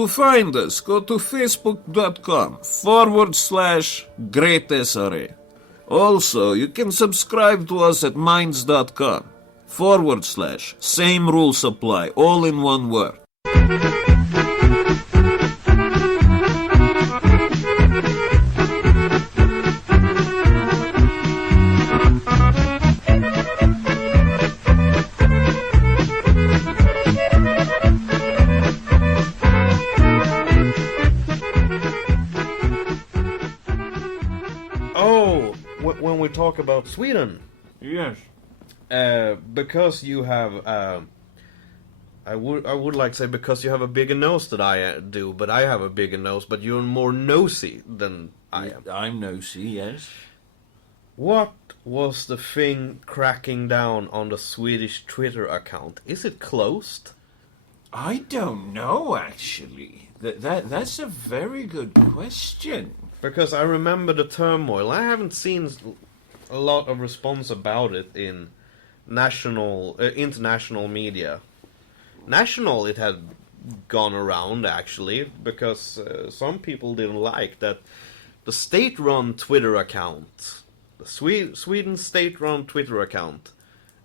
To find us, go to facebook.com/GreatSRA. Also, you can subscribe to us at minds.com/same rules apply, all in one word. When we talk about Sweden, Yes. because you have, I would like to say because you have a bigger nose than I do, but I have a bigger nose, but you're more nosy than I am. I'm nosy, yes. What was the thing cracking down on the Swedish Twitter account? Is it closed? I don't know, actually. That's a very good question. Because I remember the turmoil. I haven't seen a lot of response about it in international media. National, it had gone around, actually, because some people didn't like that the state-run Twitter account, the Sweden state-run Twitter account,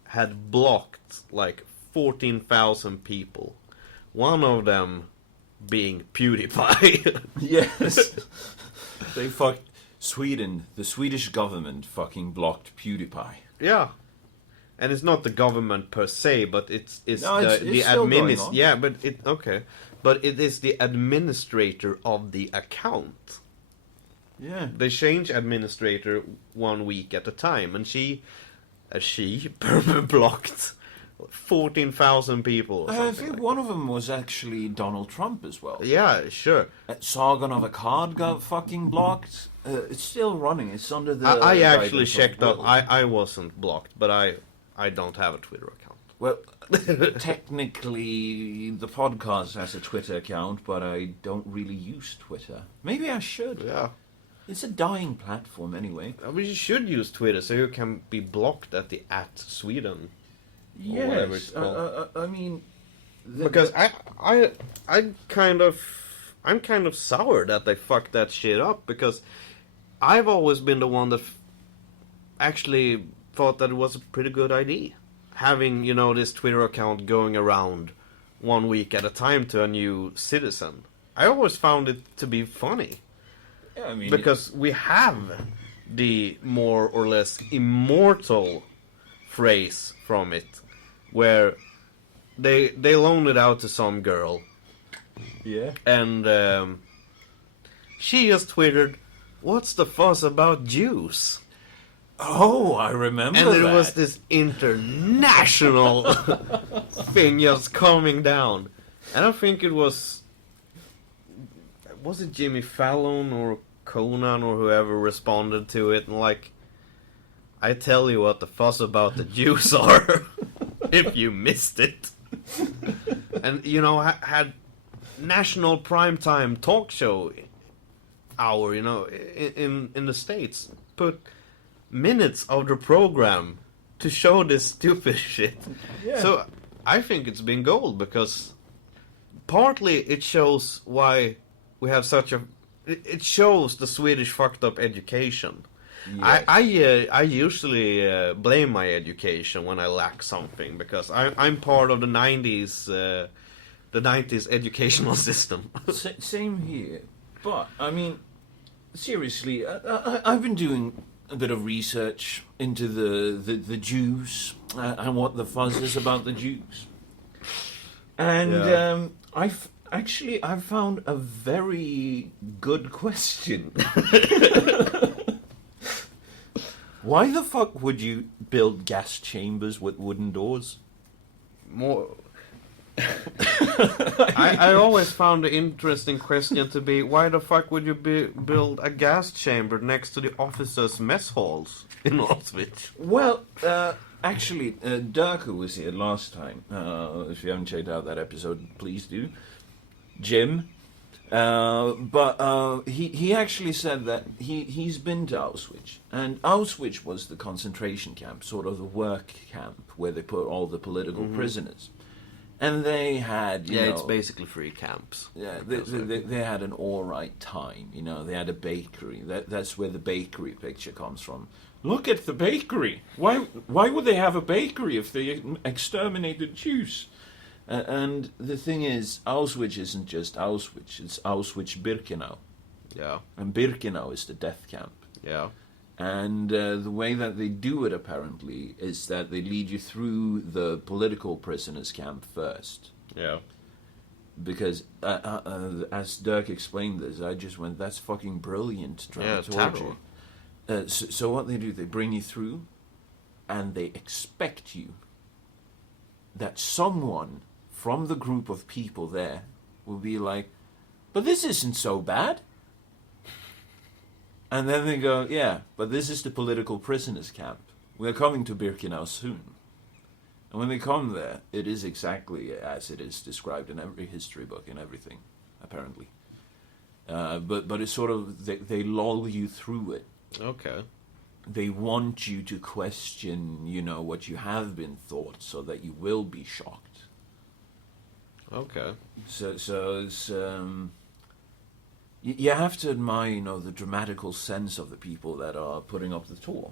had blocked like 14,000 people. One of them being PewDiePie. Yes. They fucked Sweden. The Swedish government fucking blocked PewDiePie. Yeah. And it's not the government per se, but it's No, it's still going on. Yeah, but but it is the administrator of the account. Yeah. They change administrator 1 week at a time, and she blocked 14,000 people. Or I something think like one of them was actually Donald Trump as well. that. Yeah, sure. Sargon of Akkad got fucking blocked. It's still running. It's under the. I actually guidance of checked up. Will. I wasn't blocked, but I don't have a Twitter account. Well, technically, the podcast has a Twitter account, but I don't really use Twitter. Maybe I should. Yeah. It's a dying platform anyway. I mean, you should use Twitter so you can be blocked at the @Sweden. Or whatever it's Yes, called. I mean, Because I'm kind of sour that they fucked that shit up, because I've always been the one that actually thought that it was a pretty good idea, having this Twitter account going around 1 week at a time to a new citizen. I always found it to be funny. Yeah, I mean, Because we have the more or less immortal phrase from it, where they loan it out to some girl, yeah. and she just twittered, "What's the fuss about Jews?" Oh, I remember And that. there was this international thing just coming down, and I think it was it Jimmy Fallon or Conan or whoever responded to it, and like, I tell you what the fuss about the Jews are, if you missed it. And, had national primetime talk show hour, in the States, put minutes of the program to show this stupid shit. Yeah. So, I think it's been gold, because partly it shows why we have such a... It shows the Swedish fucked up education. Yes. I usually blame my education when I lack something, because I'm part of the 90s educational system. Same here. But, I mean, seriously, I've been doing a bit of research into the Jews and what the fuzz is about the Jews. And Yeah. I've found a very good question. Why the fuck would you build gas chambers with wooden doors? More. I always found the interesting question to be, why the fuck would you build a gas chamber next to the officers' mess halls in Auschwitz? Well, actually, Dirk, who was here last time, if you haven't checked out that episode, please do. Jim. But he actually said that he's been to Auschwitz. And Auschwitz was the concentration camp, sort of the work camp, where they put all the political prisoners. And they had, you know, it's basically free camps. yeah, they had an all right time. You know, they had a bakery. That's where the bakery picture comes from. Look at the bakery. Why would they have a bakery if they exterminated Jews? And the thing is, Auschwitz isn't just Auschwitz. It's Auschwitz-Birkenau. Yeah, And Birkenau is the death camp. yeah, And the way that they do it, apparently, is that they lead you through the political prisoners camp first. yeah. Because, as Dirk explained this, I just went, that's fucking brilliant dramaturgy. So what they do, they bring you through, and they expect you that someone from the group of people there will be like, but this isn't so bad. And then they go, yeah, but this is the political prisoners camp. We're coming to Birkenau soon. And when they come there, it is exactly as it is described in every history book and everything, apparently. But it's sort of, they lull you through it. Okay. They want you to question, you know, what you have been thought, so that you will be shocked. Okay. So it's, you have to admire, you know, the dramatical sense of the people that are putting up the tour,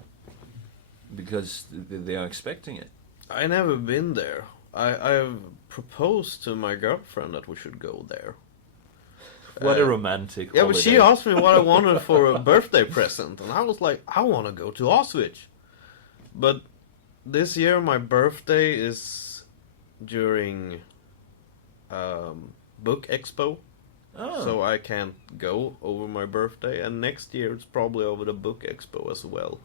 because they are expecting it. I never been there. I've proposed to my girlfriend that we should go there. What a romantic Yeah, holiday. but she asked me what I wanted for a birthday present, and I was like, I want to go to Auschwitz. But this year my birthday is during Book Expo, Oh. so I can't go over my birthday, and next year it's probably over the Book Expo as well.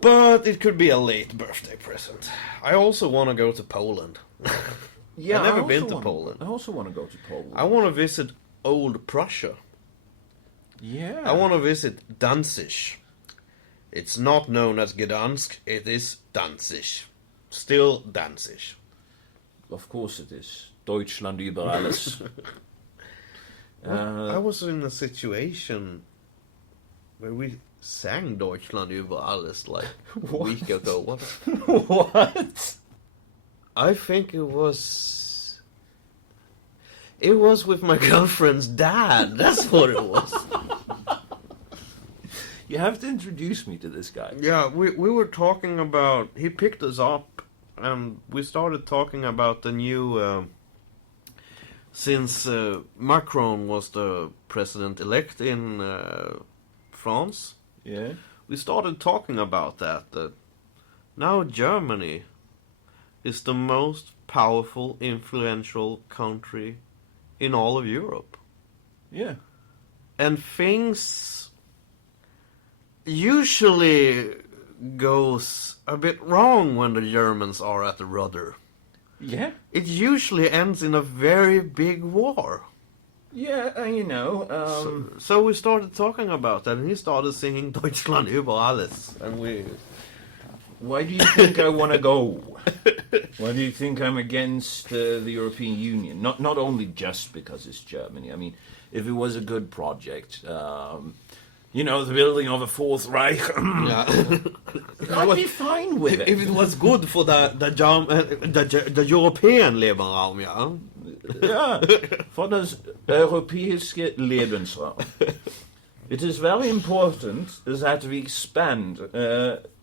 But it could be a late birthday present. I also want to go to Poland. Yeah, I've never I been also to wanna- Poland. I also want to go to Poland. I want to visit Old Prussia. Yeah. I want to visit Danzig. It's not known as Gdansk, it is Danzig. Still Danzig. Of course it is. Deutschland über alles. I was in a situation where we sang Deutschland über alles like a week ago. What? What? I think it was with my girlfriend's dad. That's what it was. You have to introduce me to this guy. Yeah, we were talking about. He picked us up, and we started talking about the new. Since Macron was the president-elect in France, Yeah. we started talking about that now Germany is the most powerful, influential country in all of Europe. Yeah. And things usually goes a bit wrong when the Germans are at the rudder. Yeah. It usually ends in a very big war. Yeah, you know, So we started talking about that, and he started singing Deutschland über alles, and we. why do you think I want to go? Why do you think I'm against the European Union? Not only just because it's Germany. I mean, if it was a good project, you know, the building of a Fourth Reich, I'd be fine with it. If it was good for the European Lebensraum, yeah. Ja, for das europäische Lebensraum. It is very important that we expand.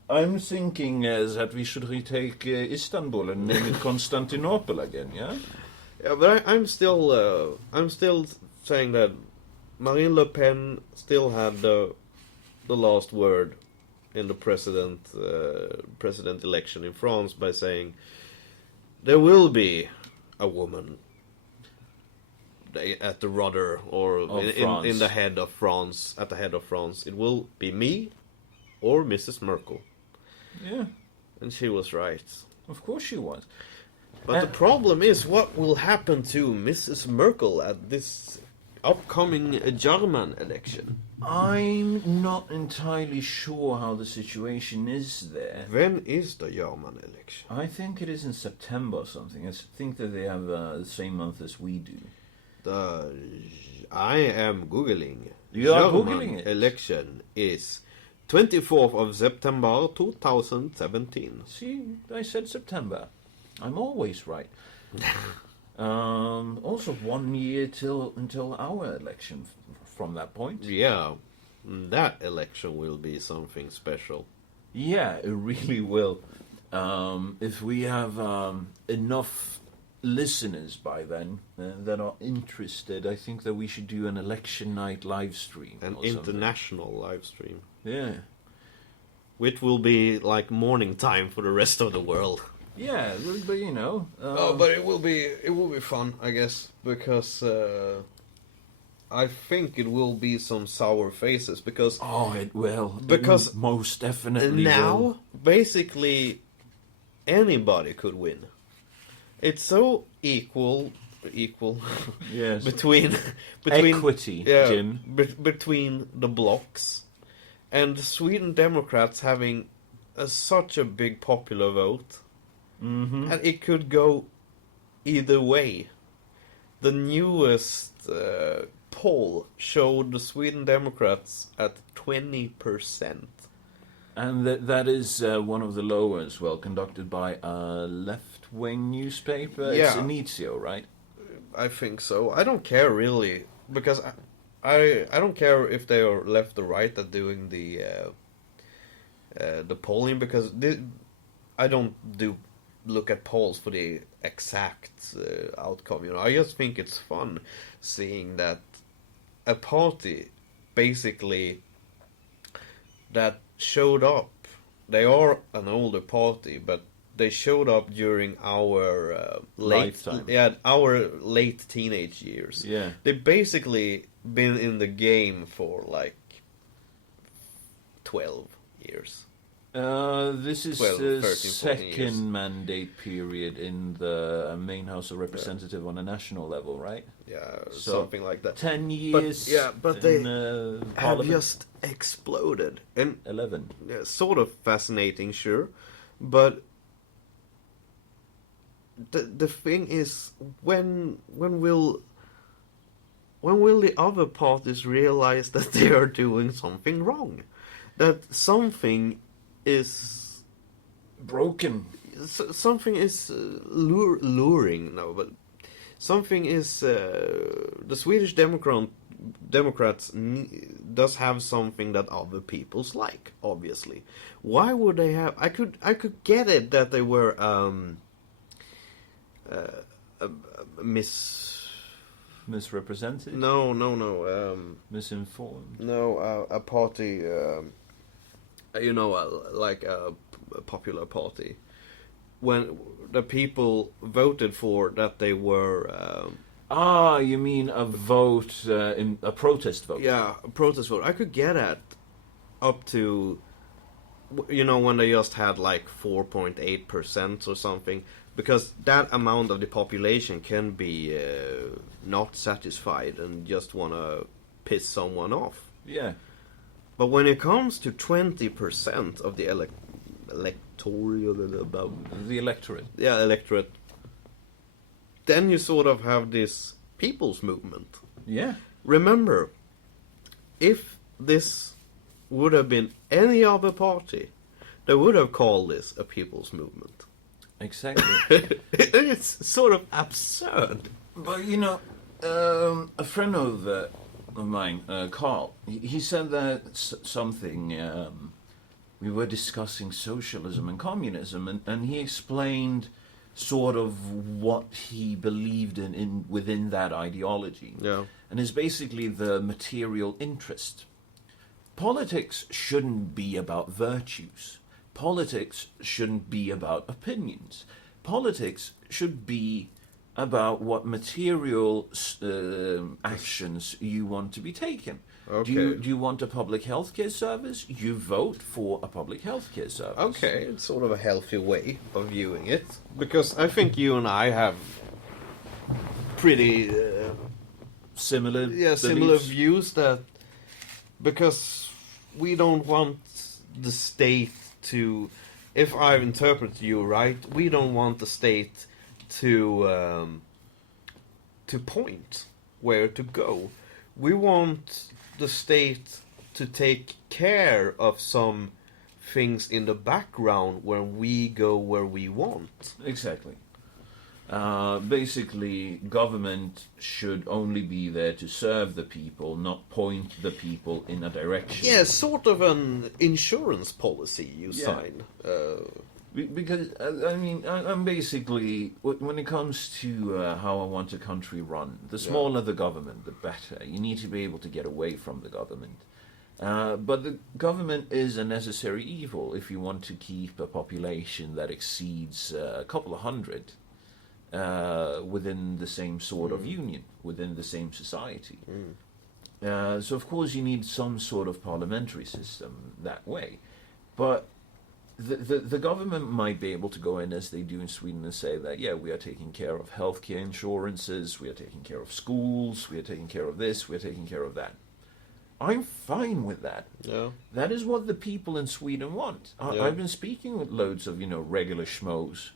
I'm thinking that we should retake Istanbul and name it Constantinople again, yeah? Yeah, but I'm still saying that Marine Le Pen still had the last word in the president election in France by saying there will be a woman at the rudder or in the head of France. At the head of France, it will be me or Mrs. Merkel. Yeah, And she was right. of course she was. But the problem is, what will happen to Mrs. Merkel at this upcoming German election? I'm not entirely sure how the situation is there. When is the German election? I think it is in September or something. I think that they have the same month as we do. I am Googling. You are German Googling it? election is 24th of September 2017. See, I said September. I'm always right. Also, 1 year until our election from that point. Yeah, that election will be something special. Yeah, it really will. If we have enough listeners by then that are interested, I think that we should do an election night live stream. An or something. international live stream. Yeah. Which will be like morning time for the rest of the world. Yeah, but you know. But it will be fun, I guess, because I think it will be some sour faces because it will. Because it most definitely now will. basically anybody could win. It's so equal. Yes. between Equity, Jim. between the blocks, and Sweden Democrats having such a big popular vote, Mm-hmm. and it could go either way. The newest poll showed the Sweden Democrats at 20%. And that is one of the lowest, well, conducted by a left-wing newspaper. It's Yeah. Inizio, right? I think so. I don't care really because I don't care if they are left or right at doing the polling because I don't look at polls for the exact outcome. You know, I just think it's fun seeing that a party basically that showed up. They are an older party, but they showed up during our Lifetime. our late teenage years. Yeah. They basically been in the game for like 12 years. This is 12, the 13, 14 years. second mandate period in the main House of Representatives on a national level, right? Yeah, So, something like that. 10 years. But they in, have Parliament. just exploded. And 11. sort of fascinating, sure, but the thing is, when will the other parties realize that they are doing something wrong, that something is Broken. something is luring? No, but something is the Swedish Democrats does have something that other people's like. Obviously, why would they have? I could get it that they were Misrepresented? No. Misinformed? No, a party, you know, like a popular party. When the people voted for that, they were. You mean a vote, a protest vote? Yeah, a protest vote. I could get at up to, you know, when they just had like 4.8% or something, because that amount of the population can be not satisfied and just want to piss someone off. Yeah. But when it comes to 20% of the The electorate. electorate, then you sort of have this people's movement. Yeah. Remember, if this would have been any other party, they would have called this a people's movement. Exactly. It's sort of absurd. But you know, a friend of mine, Carl, he said that something. We were discussing socialism and communism, and he explained sort of what he believed in within that ideology. Yeah. And it's basically the material interest. Politics shouldn't be about virtues. Politics shouldn't be about opinions. Politics should be about what material actions you want to be taken. Okay. Do you want a public healthcare service? You vote for a public healthcare service. Okay, it's sort of a healthy way of viewing it. Because I think you and I have pretty Similar similar beliefs. views, that because we don't want the state to, if I interpret you right, we don't want the state to point where to go. We want the state to take care of some things in the background when we go where we want. Exactly. Basically, government should only be there to serve the people, not point the people in a direction. Yeah, sort of an insurance policy you Yeah. sign. Because, I mean, I'm basically, when it comes to how I want a country run, the smaller the government, the better. You need to be able to get away from the government. But the government is a necessary evil if you want to keep a population that exceeds a couple of hundred within the same sort of union, within the same society. So of course you need some sort of parliamentary system that way. But the government might be able to go in as they do in Sweden and say that, yeah, we are taking care of healthcare insurances, we are taking care of schools, we are taking care of this, we are taking care of that. I'm fine with that. Yeah. That is what the people in Sweden want. Yeah. I've been speaking with loads of, regular schmoes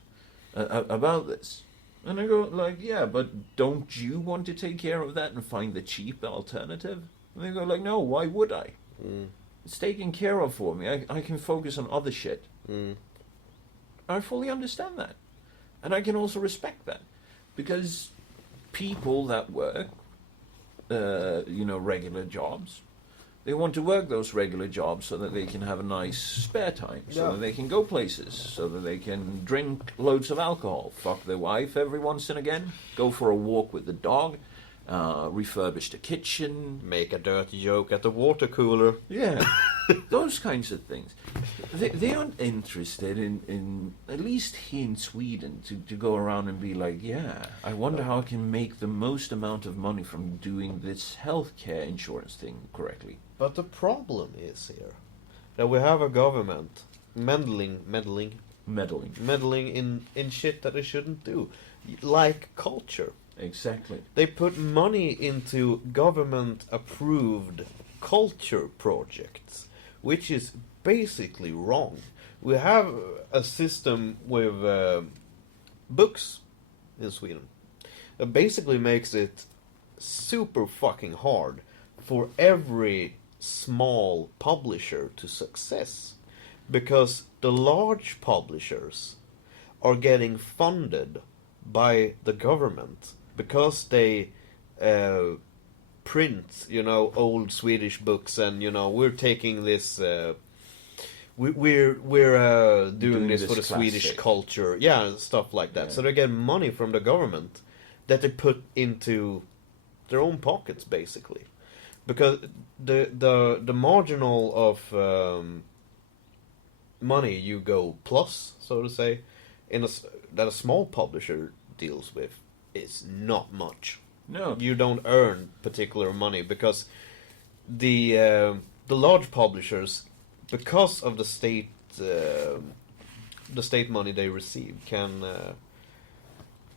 about this. And I go, like, yeah, but don't you want to take care of that and find the cheap alternative? And they go, like, no, why would I? It's taken care of for me. I can focus on other shit. I fully understand that. And I can also respect that. Because people that work, regular jobs, they want to work those regular jobs so that they can have a nice spare time, so that they can go places, so that they can drink loads of alcohol, fuck their wife every once and again, go for a walk with the dog, refurbish the kitchen. Make a dirty joke at the water cooler. Yeah, those kinds of things. They aren't interested in, at least here in Sweden, to go around and be like, yeah, I wonder how I can make the most amount of money from doing this healthcare insurance thing correctly. But the problem is here that we have a government meddling in shit that they shouldn't do, like culture. Exactly. They put money into government-approved culture projects, which is basically wrong. We have a system with books in Sweden that basically makes it super fucking hard for every small publisher to success, because the large publishers are getting funded by the government because they print, old Swedish books, and we're taking this. We're doing this for the Swedish culture, stuff like that. Yeah. So they get money from the government that they put into their own pockets, basically, because the marginal of money you go plus, so to say, that a small publisher deals with is not much. No. You don't earn particular money because the large publishers, because of the state money they receive, can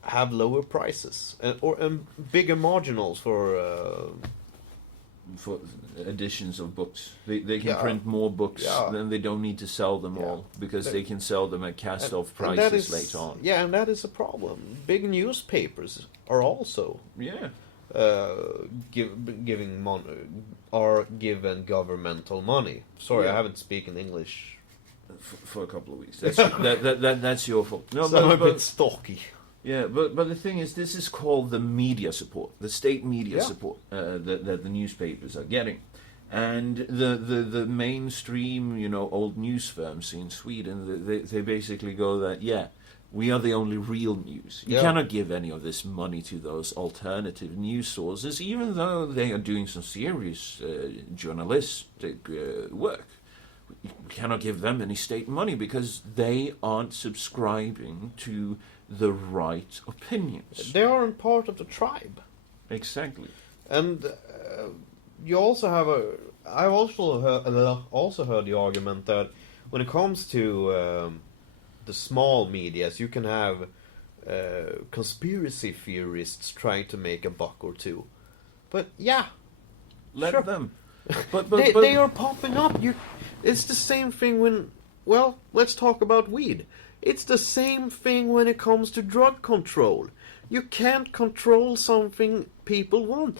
have lower prices and bigger marginals for editions of books. They can print more books, then they don't need to sell them all, because they can sell them at cast-off prices later on. Yeah, and that is a problem. Big newspapers are also giving money, are given governmental money. Sorry, I haven't spoken English for a couple of weeks. That's your fault. No, so I'm a bit stocky. Yeah, but the thing is, this is called the media support, the state media support that the newspapers are getting. And the mainstream, old news firms in Sweden, they basically go that, we are the only real news. You cannot give any of this money to those alternative news sources, even though they are doing some serious journalistic work. We cannot give them any state money because they aren't subscribing to the right opinions. They aren't part of the tribe. Exactly. And you also have I've also heard the argument that when it comes to the small medias, you can have conspiracy theorists trying to make a buck or two. But let them. But they are popping up. It's the same thing when. Well, let's talk about weed. It's the same thing when it comes to drug control. You can't control something people want.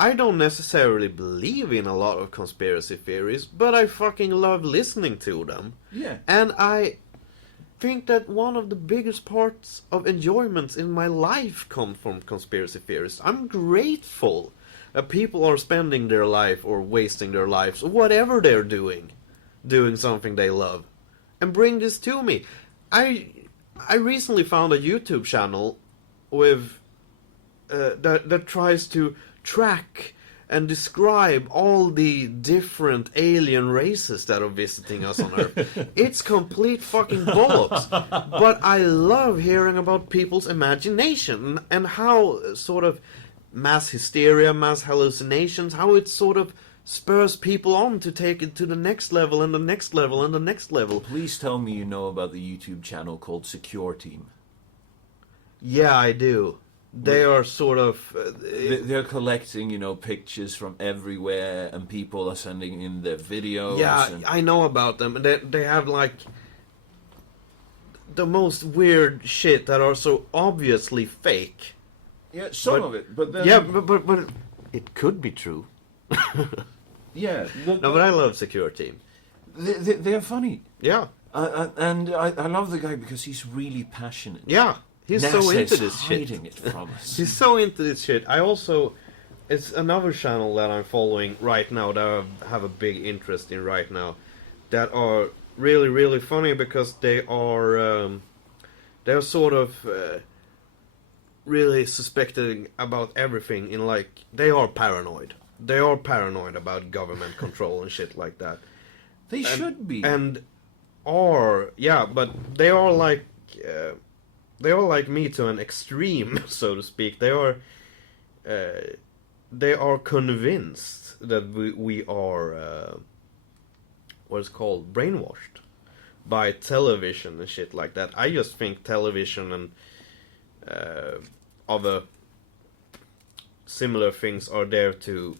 I don't necessarily believe in a lot of conspiracy theories, but I fucking love listening to them. Yeah. And I think that one of the biggest parts of enjoyments in my life come from conspiracy theories. I'm grateful that people are spending their life or wasting their lives or whatever they're doing something they love, and bring this to me. I recently found a YouTube channel with that tries to track and describe all the different alien races that are visiting us on Earth. It's complete fucking bollocks. But I love hearing about people's imagination and how sort of mass hysteria, mass hallucinations, how it sort of spurs people on to take it to the next level and the next level and the next level. Please tell me you know about the YouTube channel called Secure Team. Yeah, I do. They are sort of... They're collecting, pictures from everywhere, and people are sending in their videos. Yeah, I know about them. They have, like, the most weird shit that are so obviously fake. Yeah, some of it, but then... Yeah, but it could be true. Yeah. No, but I love Secure Team. They're funny. Yeah. And I love the guy because he's really passionate. Yeah. He's NASA so into is this shit. hiding it from us. He's so into this shit. I also... It's another channel that I'm following right now that I have a big interest in right now. That are really, really funny because they are... they're sort of... really suspecting about everything in, like... They are paranoid. They are paranoid about government control and shit like that. They should be. And are... Yeah, but they are like... they are like me to an extreme, so to speak. They are convinced that we are what is called brainwashed by television and shit like that. I just think television and other similar things are there to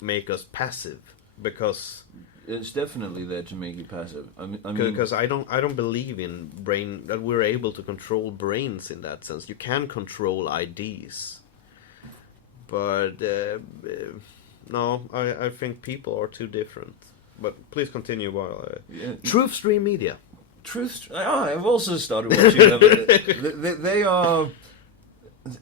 make us passive, because it's definitely there to make you passive. I mean, because I don't believe in brain that we're able to control brains in that sense. You can control IDs, but no, I think people are too different. But please continue while Truth Stream Media. I've also started watching them. They are,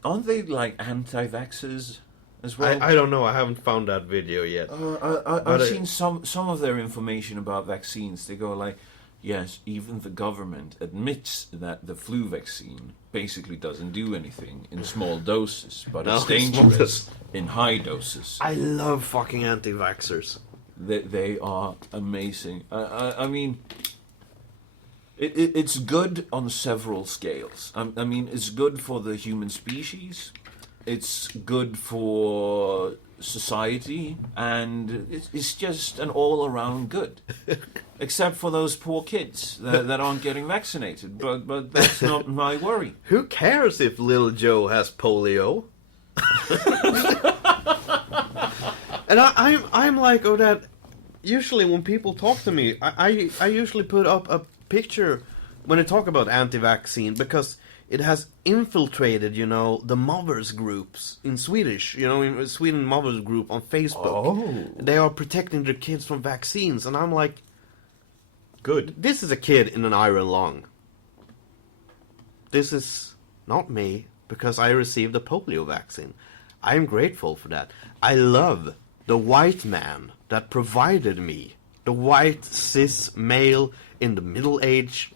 aren't they like anti-vaxxers as well? I don't know. I haven't found that video yet. I've seen some of their information about vaccines. They go like, yes, even the government admits that the flu vaccine basically doesn't do anything in small doses, but it's dangerous in high doses. I love fucking anti-vaxxers. They are amazing. I mean, it's good on several scales. I mean, it's good for the human species. It's good for society, and it's just an all-around good. Except for those poor kids that aren't getting vaccinated. But that's not my worry. Who cares if little Joe has polio? And I'm like, oh, that. Usually when people talk to me, I usually put up a picture when I talk about anti-vaccine, because it has infiltrated, the mothers groups in Swedish, in Sweden mothers group on Facebook. Oh. They are protecting their kids from vaccines, and I'm like, good. This is a kid in an iron lung. This is not me, because I received a polio vaccine. I am grateful for that. I love the white man that provided me, the white cis male in the middle age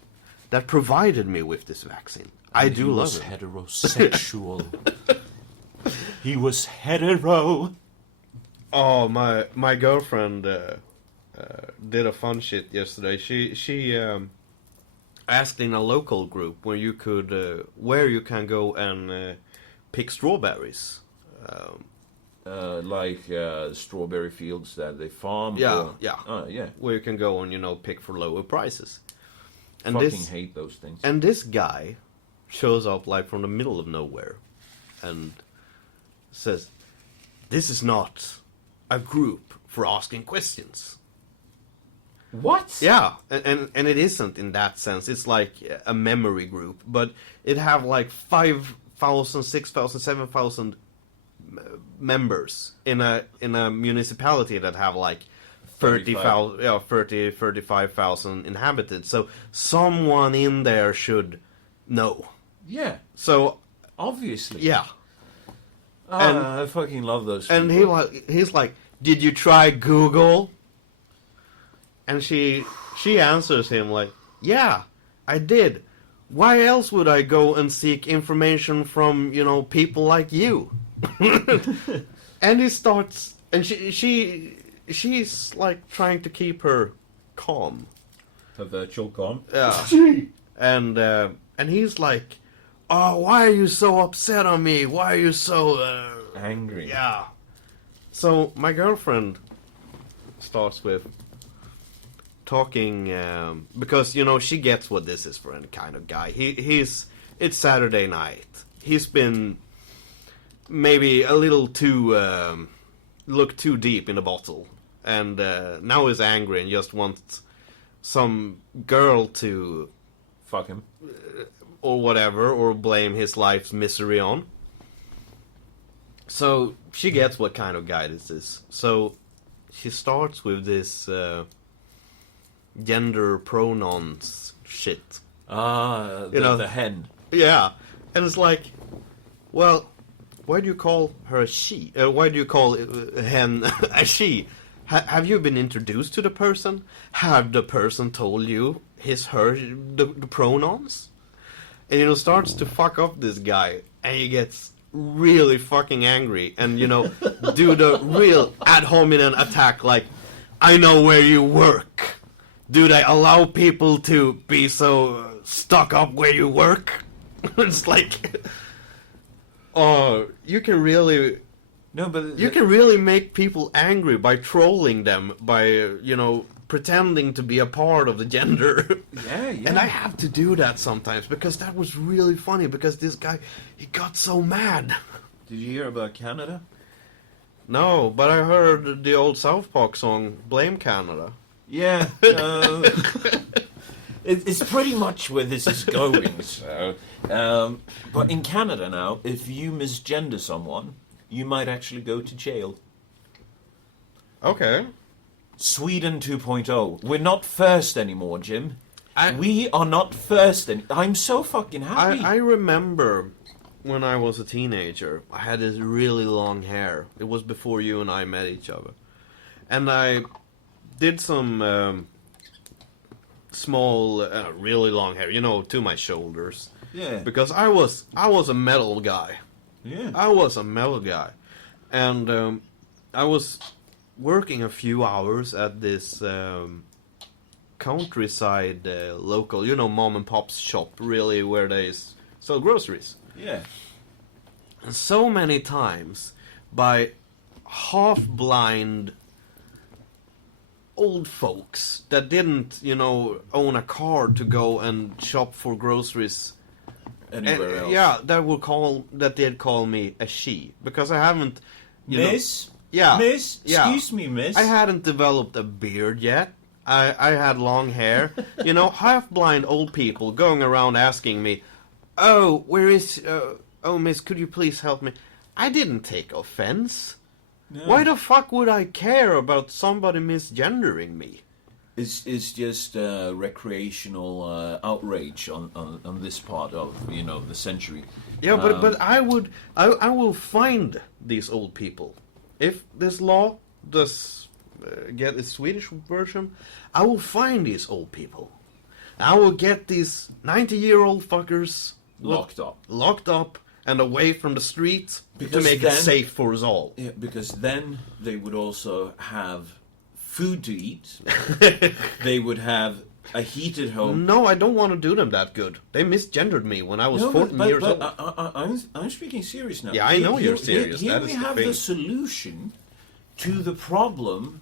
that provided me with this vaccine. I do love it. He was heterosexual. He was hetero. Oh, my girlfriend did a fun shit yesterday. She asked in a local group where you can go and pick strawberries. Like strawberry fields that they farm. Yeah. Yeah. Where you can go and pick for lower prices. And fucking hate those things. And this guy shows up like from the middle of nowhere and says, "This is not a group for asking questions." What? Yeah, and it isn't in that sense. It's like a memory group, but it have like 5,000, 6,000, 7,000 members in a municipality that have like 30,000, 35,000 inhabited. So someone in there should know. Yeah, So obviously. yeah, And I fucking love those people. and he's like, "Did you try Google?" And she answers him like, "Yeah, I did. Why else would I go and seek information from, people like you?" And he starts, and she's like trying to keep her calm. A virtual calm. Yeah. And he's like, "Oh, why are you so upset on me? Why are you so Angry. Yeah." So my girlfriend starts with talking because she gets what this is for any kind of guy. It's Saturday night. He's been maybe a little too look too deep in the bottle, and now he's angry and just wants some girl to Fuck him. or whatever, or blame his life's misery on. So she gets what kind of guy this is. So she starts with this gender pronouns shit. The hen. Yeah, and it's like, well, why do you call her a she? Why do you call a hen a she? Have you been introduced to the person? Have the person told you the pronouns? And starts to fuck up this guy, and he gets really fucking angry, and do the real ad hominem attack, like, "I know where you work. Do they allow people to be so stuck up where you work?" It's like, oh, you can really make people angry by trolling them, by pretending to be a part of the gender. Yeah. And I have to do that sometimes, because that was really funny, because this guy, he got so mad. Did you hear about Canada? No, but I heard the old South Park song, Blame Canada. Yeah. It's pretty much where this is going. So, but in Canada now, if you misgender someone, you might actually go to jail. Okay. Sweden 2.0. We're not first anymore, Jim. We are not first. I'm so fucking happy. I remember when I was a teenager, I had this really long hair. It was before you and I met each other. And I did some small, really long hair, to my shoulders. Yeah. Because I was a metal guy. Yeah. I was a metal guy. And I was working a few hours at this countryside local, mom and pop's shop, really, where they sell groceries. Yeah. And so many times, by half-blind old folks that didn't, own a car to go and shop for groceries Anywhere else. Yeah, that did call me a she, because I haven't, Miss? Yeah. Miss? Yeah. Excuse me, miss? I hadn't developed a beard yet. I had long hair. Half-blind old people going around asking me, "Oh, where is... oh, miss, could you please help me?" I didn't take offense. No. Why the fuck would I care about somebody misgendering me? It's just recreational outrage on this part of, the century. Yeah, but I will find these old people. If this law does get a Swedish version, I will find these old people. I will get these 90-year-old fuckers locked up and away from the streets to make it safe for us all. Yeah, because then they would also have food to eat. They would have a heated home. No, I don't want to do them that good. They misgendered me when I was 14 years old. I'm speaking serious now. Yeah, I know you're serious. Here that we is have the thing. the solution to the problem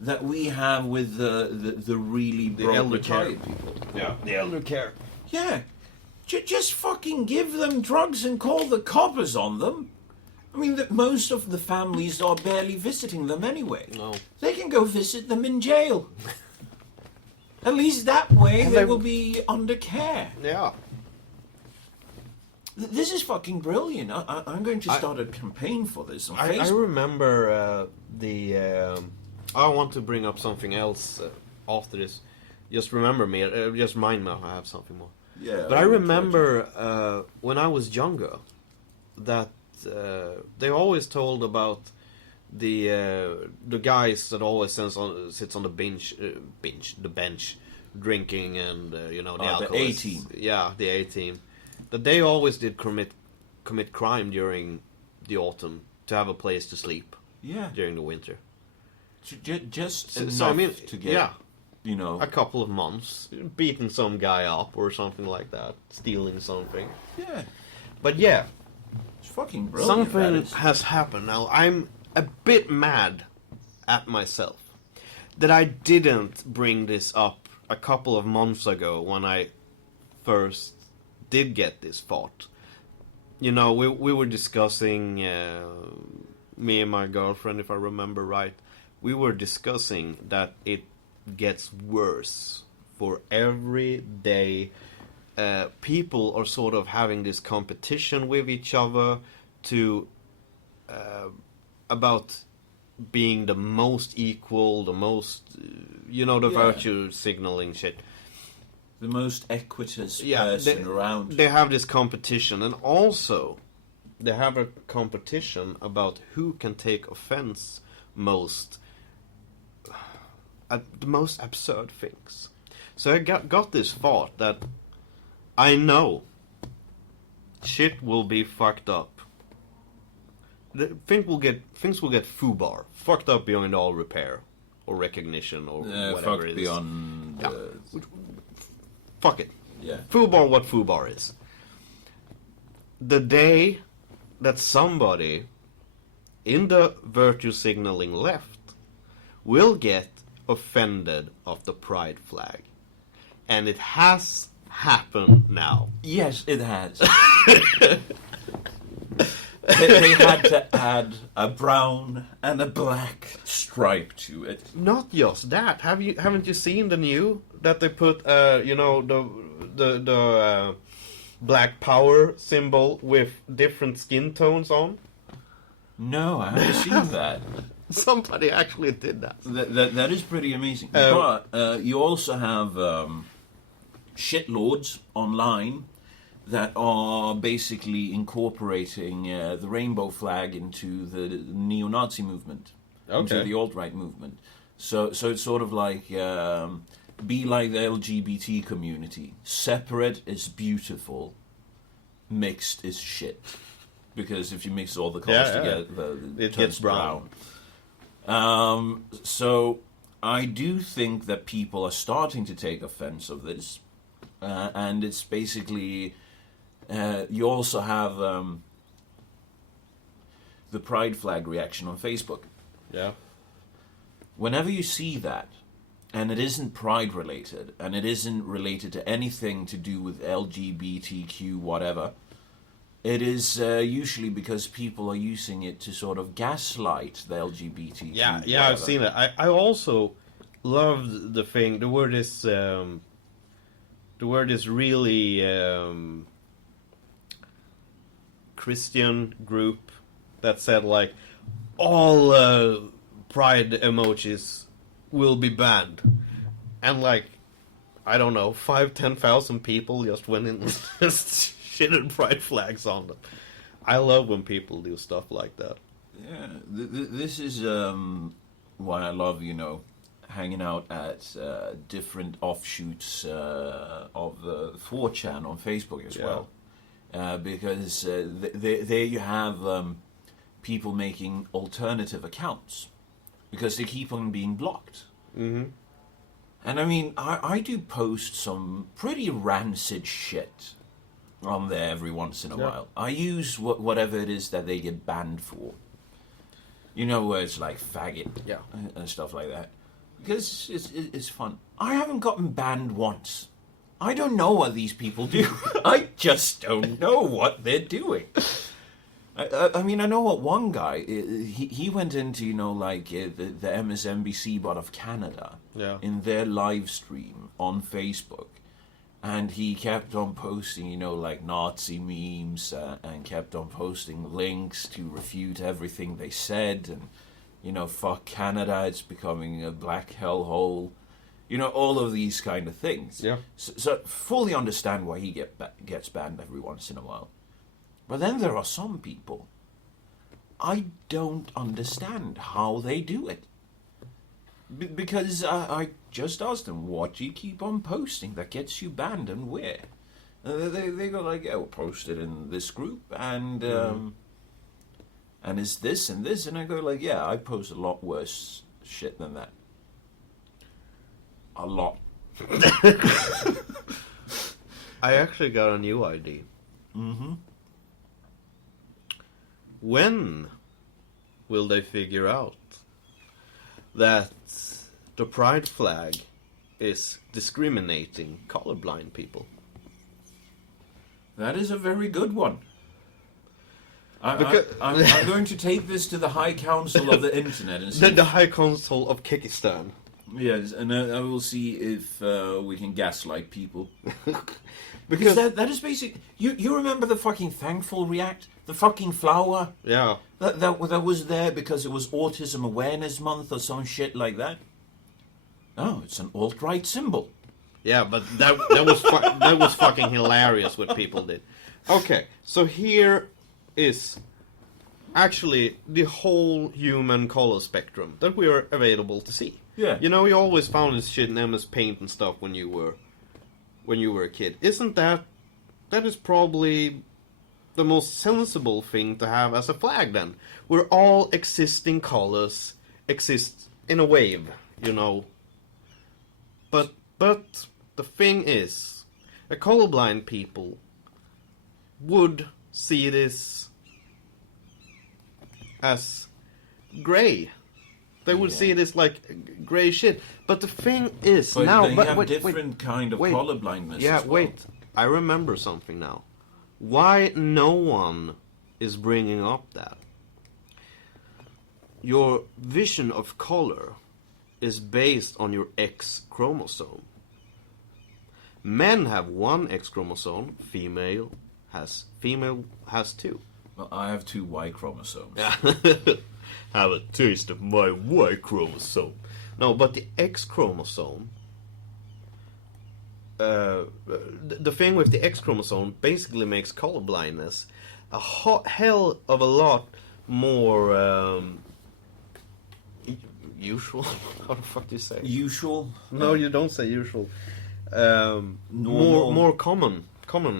that we have with the really broke elder care. retired people. Yeah, the elder care. Yeah. Just fucking give them drugs and call the coppers on them. I mean, that most of the families are barely visiting them anyway. No. They can go visit them in jail. At least that way And they will be under care. Yeah. This is fucking brilliant. I'm going to start a campaign for this on I Facebook. remember I want to bring up something else after this. Just remember me. Just remind me if I have something more. Yeah, But I will try remember when I was younger that they always told about the guys that always sits on the bench, drinking and the the alcoholists. A-team. Yeah, the A-team. That they always did commit crime during the autumn to have a place to sleep Yeah, during the winter. just So, enough to get, yeah, you know. a couple of months, beating some guy up or something like that, stealing something. Yeah, But yeah, it's fucking brilliant. something that is. has happened now. I'm a bit mad at myself that I didn't bring this up a couple of months ago when I first did get this thought. You know, we were discussing, me and my girlfriend, if I remember right, we were discussing that it gets worse for every day. People are sort of having this competition with each other to about being the most equal, the most, the Yeah. virtue signaling shit. The most equitous Yeah, person around. They have this competition, and also they have a competition about who can take offense most at the most absurd things. So I got this thought that I know shit will be fucked up. Things will get foobar, fucked up beyond all repair or recognition or whatever fuck it is. beyond. Yeah. Fuck it. Yeah. Foobar, what foobar is. The day that somebody in the virtue signaling left will get offended of the pride flag. And it has happened now. Yes, it has. they had to add a brown and a black stripe to it. Not just that. Haven't you seen the new that they put the black power symbol with different skin tones on? No, I haven't seen that. Somebody actually did that. That is pretty amazing. But you also have shitlords online that are basically incorporating the rainbow flag into the neo-Nazi movement, into the alt-right movement. So it's sort of like be like the LGBT community. Separate is beautiful, mixed is shit. Because if you mix all the colors together, it gets turns brown. So I do think that people are starting to take offense of this, and it's basically you also have the pride flag reaction on Facebook. Yeah. Whenever you see that, and it isn't pride related, and it isn't related to anything to do with LGBTQ whatever, it is usually because people are using it to sort of gaslight the LGBTQ. Yeah, whatever. I've seen it. I also loved the thing. There were this really Christian group that said like all pride emojis will be banned, and like I don't know, 5,000-10,000 people just went in and just shitted pride flags on them. I love when people do stuff like that. Yeah, this is why I love, hanging out at different offshoots of 4chan on Facebook as well. Because there you have people making alternative accounts because they keep on being blocked. Mm-hmm. And I mean, I do post some pretty rancid shit on there every once in a while. I use whatever it is that they get banned for. Words like faggot and stuff like that. Because it's fun. I haven't gotten banned once. I don't know what these people do. I just don't know what they're doing. I mean, I know what one guy, he went into, the MSNBC bot of Canada in their live stream on Facebook. And he kept on posting, you know, like Nazi memes, and kept on posting links to refute everything they said, and, you know, fuck Canada, it's becoming a black hellhole. You know, all of these kind of things. Yeah. So fully understand why he gets banned every once in a while. But then there are some people, I don't understand how they do it. Because I just asked them, what do you keep on posting that gets you banned and where? They go like, yeah, we'll post it in this group and it's this and this. And I go like, yeah, I post a lot worse shit than that. A lot. I actually got a new idea. Mm-hmm. When will they figure out that the pride flag is discriminating colorblind people? That is a very good one. I'm going to take this to the High Council of the Internet and see. The High Council of Kyrgyzstan. Yes, and I will see if we can gaslight people. Because that is basic. You remember the fucking Thankful React? The fucking flower? yeah, That was there because it was Autism Awareness Month or some shit like that? Oh, it's an alt-right symbol. yeah, but that was fucking hilarious what people did. Okay, so here is actually the whole human color spectrum that we are available to see. Yeah. You know, you always found this shit in MS Paint and stuff when you were a kid. Isn't that is probably the most sensible thing to have as a flag then? Where all existing colors exist in a wave, you know. But the thing is, a colorblind people would see this as gray. They would see it as like gray shit. But the thing is But now, they have different kind of wait. colorblindness. Yeah, as well. wait. I remember something now. Why no one is bringing up that? Your vision of color is based on your X chromosome. Men have one X chromosome. Female has two. Well, I have 2 Y chromosomes. Have a taste of my Y chromosome. No, but the X chromosome. The thing with the X chromosome basically makes colorblindness a hell of a lot more usual. How the fuck do you say? Usual? No, you don't say usual. Normal. More common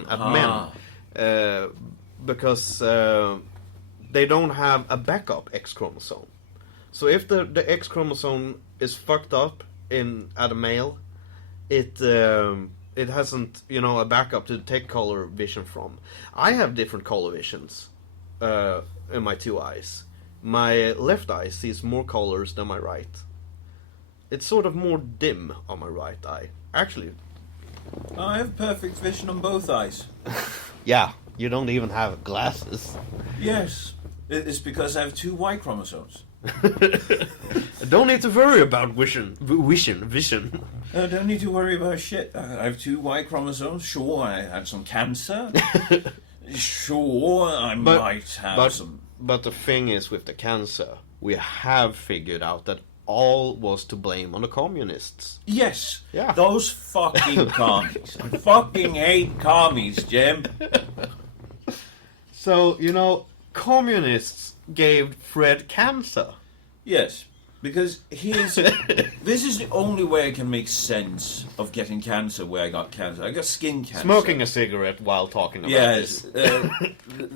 at men, because they don't have a backup X chromosome. So if the X chromosome is fucked up at a male, it hasn't, you know, a backup to take color vision from. I have different color visions in my 2 eyes. My left eye sees more colors than my right. It's sort of more dim on my right eye. Actually, I have perfect vision on both eyes. yeah, you don't even have glasses. Yes. It's because I have 2 Y chromosomes. Don't need to worry about vision. I don't need to worry about shit. I have 2 Y chromosomes. Sure, I had some cancer. Sure, I might have some... But the thing is, with the cancer, we have figured out that all was to blame on the communists. Yes. Yeah. Those fucking commies. I fucking hate commies, Jim. So, you know, communists gave Fred cancer. Yes. Because this is the only way I can make sense of getting cancer where I got cancer. I got skin cancer. Smoking a cigarette while talking about yes, this.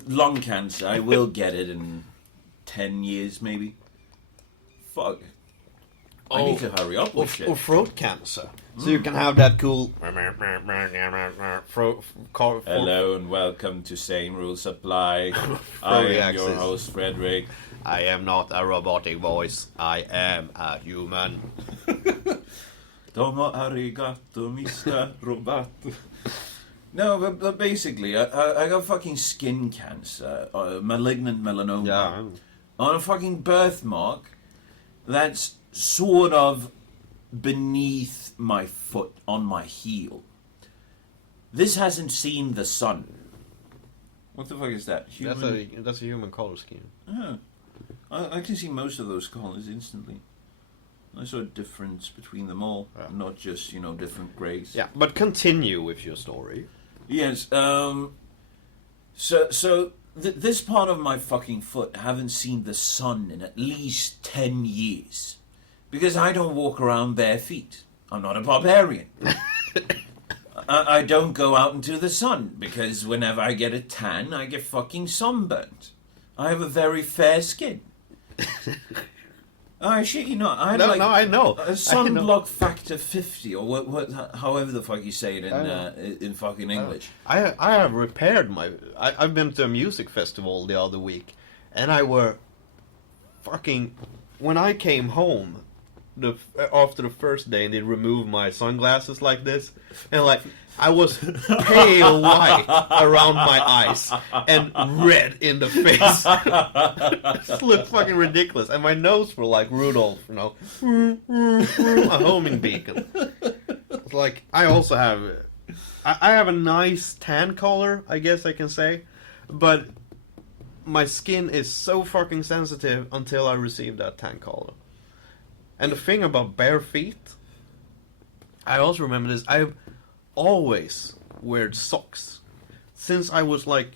Lung cancer. I will get it in 10 years, maybe. Fuck. I need to hurry up with shit. Or throat cancer. So you can have that cool... Hello and welcome to Same Rules Apply. I am your host, Frederick. I am not a robotic voice. I am a human. Domo arigato, Mr. Roboto. No, but basically, I got fucking skin cancer, malignant melanoma, Yeah. on a fucking birthmark that's sort of beneath my foot, on my heel. This hasn't seen the sun. What the fuck is that? That's a human color scheme. Oh. I can see most of those colors instantly. I saw a difference between them all, not just, different greys. Yeah, but continue with your story. Yes, this part of my fucking foot haven't seen the sun in at least 10 years. Because I don't walk around bare feet. I'm not a barbarian. I don't go out into the sun, because whenever I get a tan, I get fucking sunburnt. I have a very fair skin. I shit you not. I know. A sunblock factor 50, or what, however the fuck you say it in fucking English. I have repaired I've been to a music festival the other week, and I were fucking... When I came home after the first day, and they removed my sunglasses like this, and like I was pale white around my eyes and red in the face. Just looked fucking ridiculous, and my nose were like Rudolph, a homing beacon. It's like I also have, I have a nice tan color, I guess I can say, but my skin is so fucking sensitive until I receive that tan color. And the thing about bare feet, I also remember this. I've always wear socks. Since I was like,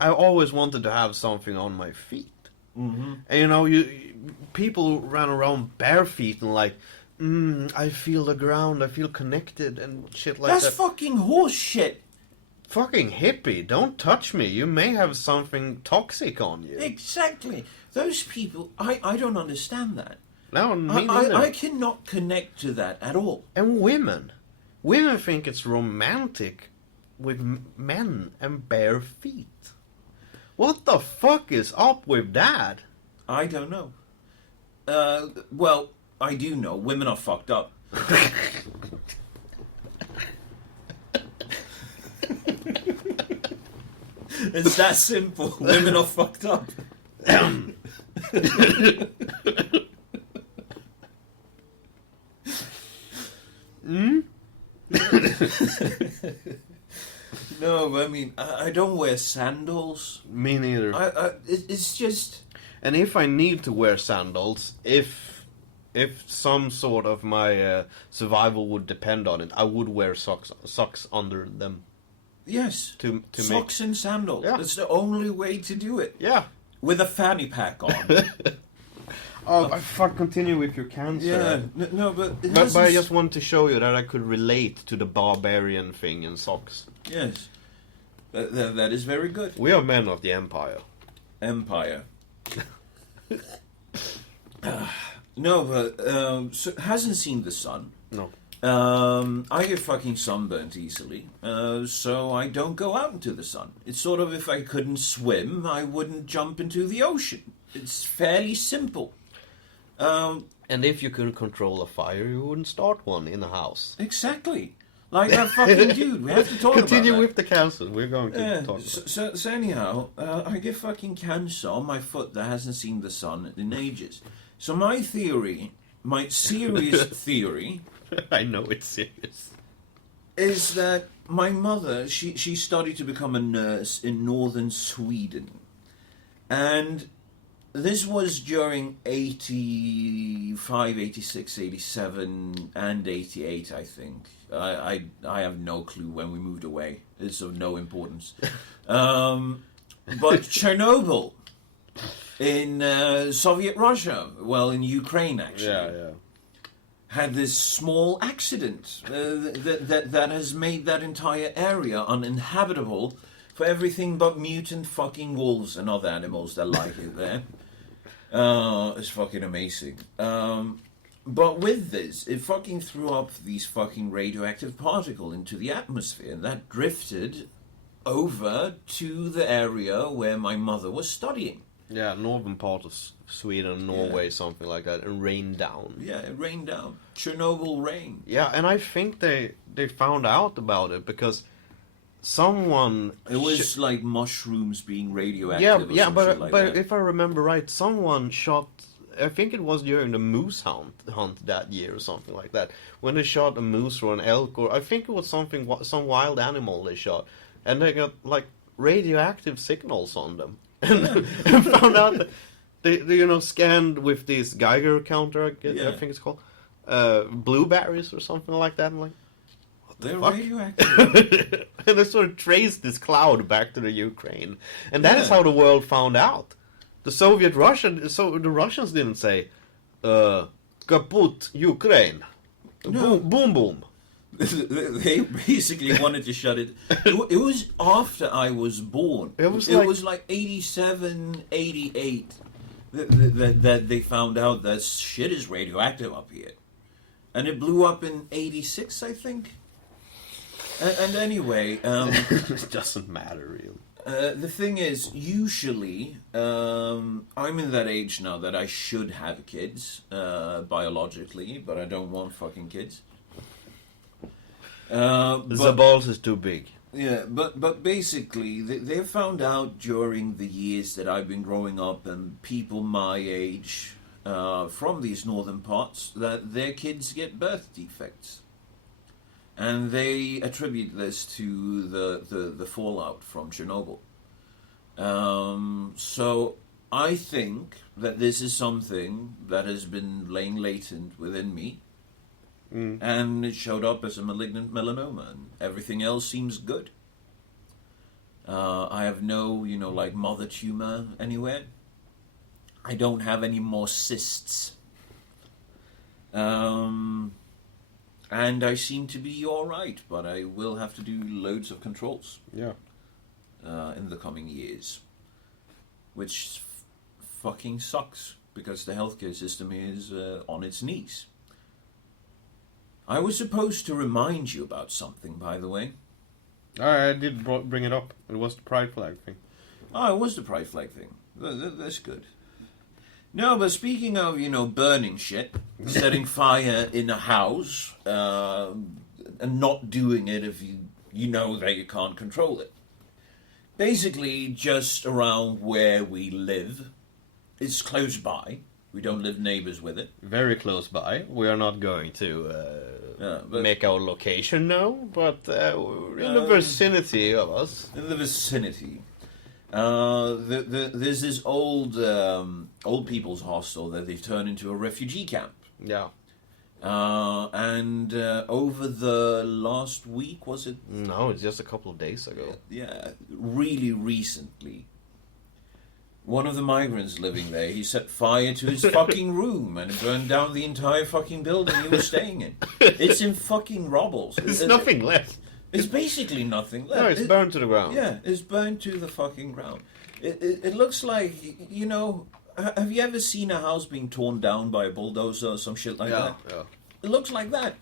I always wanted to have something on my feet. Mm-hmm. And people ran around bare feet and like, I feel the ground, I feel connected and shit like that. That's fucking horse shit. Fucking hippie, don't touch me. You may have something toxic on you. Exactly. Those people, I don't understand that. No, me neither. I cannot connect to that at all. And women. Women think it's romantic with men and bare feet. What the fuck is up with that? I don't know. Well, I do know. Women are fucked up. It's that simple. Women are fucked up. No, but I mean, I don't wear sandals. Me neither. It's just... And if I need to wear sandals, if some sort of my survival would depend on it, I would wear socks under them. Yes. To socks and sandals. Yeah. That's the only way to do it. Yeah. With a fanny pack on. I fuck continue with your cancer. Yeah. No, but... But I just want to show you that I could relate to the barbarian thing in socks. Yes. That is very good. We are men of the Empire. Empire. No, but so hasn't seen the sun. No. I get fucking sunburnt easily, so I don't go out into the sun. It's sort of if I couldn't swim, I wouldn't jump into the ocean. It's fairly simple. And if you could control a fire, you wouldn't start one in a house. Exactly. Like that fucking dude. We have to talk Continue about that. with the cancer. We're going to talk about so anyhow, I get fucking cancer on my foot that hasn't seen the sun in ages. So my serious theory... I know it's serious. Is that my mother, she studied to become a nurse in northern Sweden. And this was during 85, 86, 87, and 88, I think. I have no clue when we moved away. It's of no importance. But Chernobyl in Soviet Russia, well, in Ukraine, actually. Yeah. Had this small accident that has made that entire area uninhabitable for everything but mutant fucking wolves and other animals that like it there. It's fucking amazing. But with this, it fucking threw up these fucking radioactive particles into the atmosphere, and that drifted over to the area where my mother was studying. Yeah, northern part of Sweden, Norway, something like that, and rained down. Yeah, it rained down. Chernobyl rain. Yeah, and I think they found out about it because someone... It was like mushrooms being radioactive. Yeah, but like that. if I remember right, someone shot I think it was during the moose hunt that year or something like that, when they shot a moose or an elk, or I think it was some wild animal they shot, and they got like radioactive signals on them, and found out that they scanned with this Geiger counter, I think it's called, blueberries or something like that. I'm like, they're radioactive. And they sort of traced this cloud back to the Ukraine, and that is how the world found out. So the Russians didn't say, "Kaput Ukraine," No. boom boom. They basically wanted to shut it. It was after I was born. It was like 87, 88 that they found out that shit is radioactive up here. And it blew up in 86, I think. And anyway... it doesn't matter, really. the thing is, usually, I'm in that age now that I should have kids, biologically, but I don't want fucking kids. The balls is too big. Yeah, but basically, they found out during the years that I've been growing up, and people my age from these northern parts, that their kids get birth defects. And they attribute this to the fallout from Chernobyl. So I think that this is something that has been laying latent within me. And it showed up as a malignant melanoma, and everything else seems good. I have no, like mother tumor anywhere. I don't have any more cysts. And I seem to be alright, but I will have to do loads of controls. Yeah. In the coming years. Which fucking sucks, because the healthcare system is on its knees. I was supposed to remind you about something, by the way. I did bring it up. It was the pride flag thing. Oh, it was the pride flag thing. That's good. No, but speaking of, burning shit, setting fire in a house, and not doing it if you know that you can't control it. Basically, just around where we live, it's close by. We don't live neighbors with it. Very close by. We are not going to make our location known, but in the vicinity of us. In the vicinity. There's this old people's hostel that they've turned into a refugee camp. Yeah. And over the last week, was it? No, it's just a couple of days ago. Yeah, really recently. One of the migrants living there, he set fire to his fucking room and it burned down the entire fucking building he was staying in. It's in fucking rubble. There's nothing left. It's basically nothing left. No, it's burned to the ground. Yeah, it's burned to the fucking ground. It looks like, have you ever seen a house being torn down by a bulldozer or some shit like that? Yeah. It looks like that.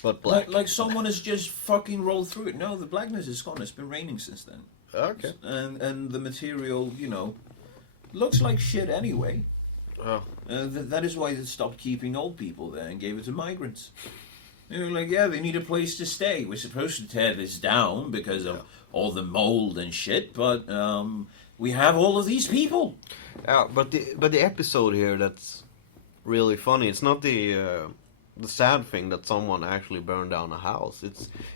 But black. Like someone has just fucking rolled through it. No, the blackness is gone. It's been raining since then. Okay. And the material, looks like shit anyway. Oh. That is why they stopped keeping old people there and gave it to migrants. They were like, they need a place to stay. We're supposed to tear this down because of all the mold and shit, but we have all of these people. Yeah, but the episode here that's really funny. It's not the sad thing that someone actually burned down a house.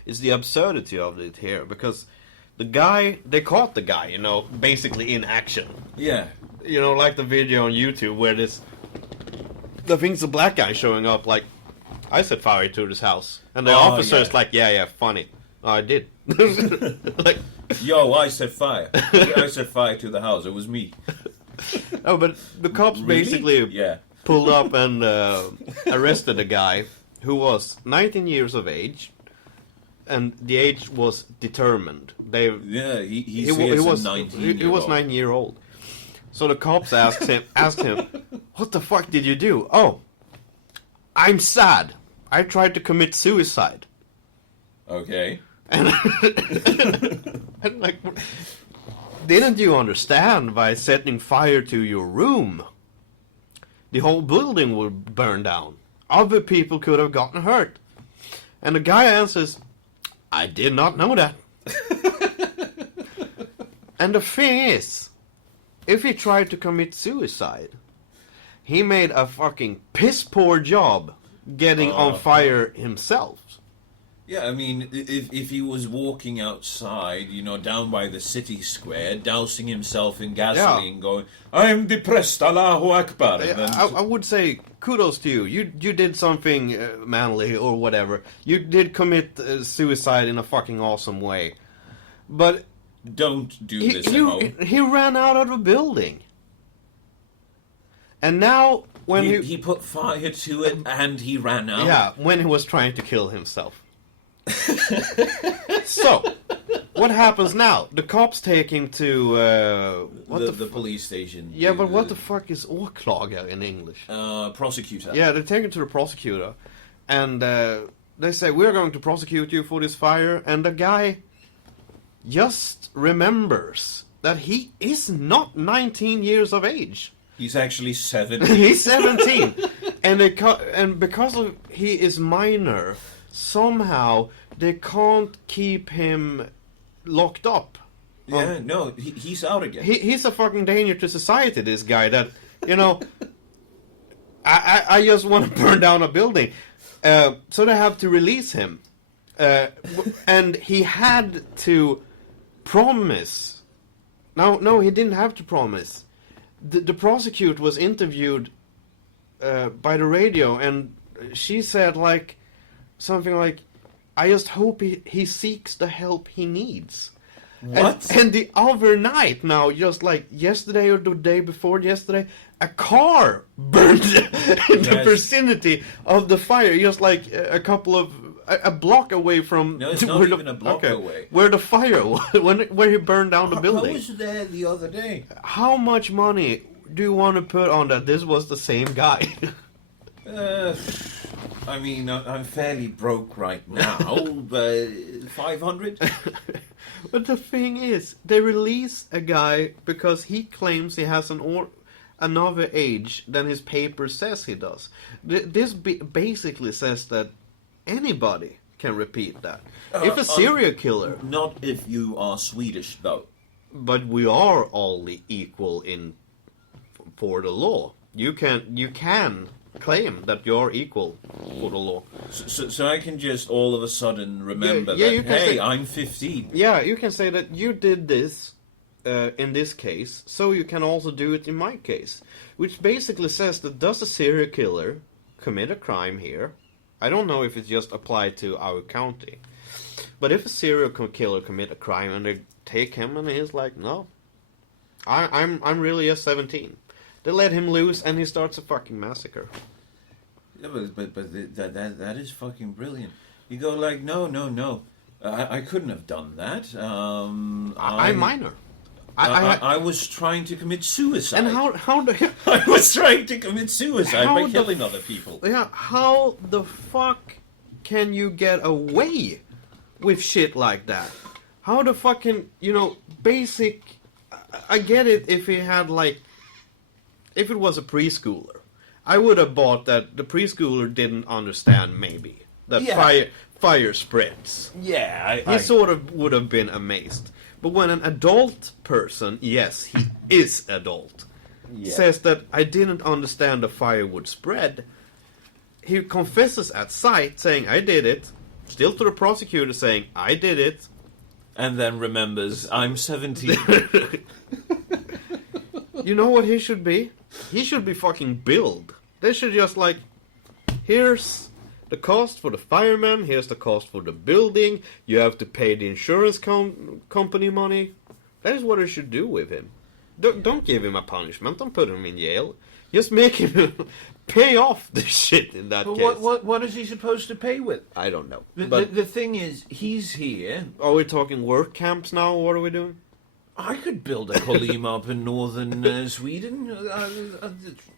It's the absurdity of it here, because they caught the guy, basically in action. Yeah. Like the video on YouTube where I think it's a black guy showing up, like, I set fire to this house. And the officer's like, yeah, funny. Oh, I did. Like, yo, I set fire. I set fire to the house. It was me. Oh, but the cops basically pulled up and arrested a guy who was 19 years of age. And the age was determined. He was 19. He was 9-year-old. So the cops asked him, "What the fuck did you do?" "Oh, I'm sad. I tried to commit suicide." Okay. And like, didn't you understand? By setting fire to your room, the whole building would burn down. Other people could have gotten hurt. And the guy answers, "I did not know that." And the thing is, if he tried to commit suicide, he made a fucking piss poor job getting on fire himself. Yeah, I mean, if he was walking outside, down by the city square, dousing himself in gasoline, going, "I'm depressed, Allahu Akbar." And then I would say kudos to you. You did something manly or whatever. You did commit suicide in a fucking awesome way. But don't do this at home. He ran out of a building. And now when he put fire to it and he ran out. Yeah, when he was trying to kill himself. So, what happens now? The cops take him to the police station. Yeah, but what the fuck is åklagare in English? Prosecutor. Yeah, they take him to the prosecutor, and they say, "We're going to prosecute you for this fire." And the guy just remembers that he is not 19 years of age. He's actually 17. He's 17, and because of he is minor. Somehow they can't keep him locked up. Yeah, no, he's out again. He's a fucking danger to society, this guy, that, I just want to burn down a building. So they have to release him. And he had to promise. No, he didn't have to promise. The prosecutor was interviewed by the radio, and she said, something like, "I just hope he seeks the help he needs." What? And the other night, now, just like yesterday or the day before yesterday, a car burned in the vicinity of the fire, just like a block away from... No, it's not even a block away. Where the fire was, where he burned down the building. I was there the other day. How much money do you want to put on that this was the same guy? I mean, I'm fairly broke right now, but 500? But the thing is, they release a guy because he claims he has another age than his paper says he does. This basically says that anybody can repeat that. If a serial killer... Not if you are Swedish, though. But we are all equal for the law. You can claim that you're equal for the law. So I can just all of a sudden remember I'm 15. Yeah, you can say that you did this in this case, so you can also do it in my case. Which basically says that does a serial killer commit a crime here? I don't know if it's just applied to our county. But if a serial killer commit a crime and they take him and he's like, "No, I'm really just 17. They let him loose and he starts a fucking massacre. Yeah, but that is fucking brilliant. You go like, no, I couldn't have done that. I'm minor. I was trying to commit suicide. And how do I was trying to commit suicide by killing other people. Yeah, how the fuck can you get away with shit like that? How the fucking, basic... I get it if he had if it was a preschooler, I would have bought that the preschooler didn't understand maybe that fire spreads. Yeah, he sort of would have been amazed. But when an adult person, yes, he is adult, says that I didn't understand the fire would spread, he confesses at sight saying I did it, still to the prosecutor saying I did it, and then remembers I'm 17. You know what he should be? He should be fucking billed. They should just here's the cost for the fireman, here's the cost for the building, you have to pay the insurance company money. That is what they should do with him. Don't give him a punishment, don't put him in jail. Just make him pay off the shit in that case. What is he supposed to pay with? I don't know. The thing is, he's here. Are we talking work camps now, or what are we doing? I could build a column up in northern Sweden.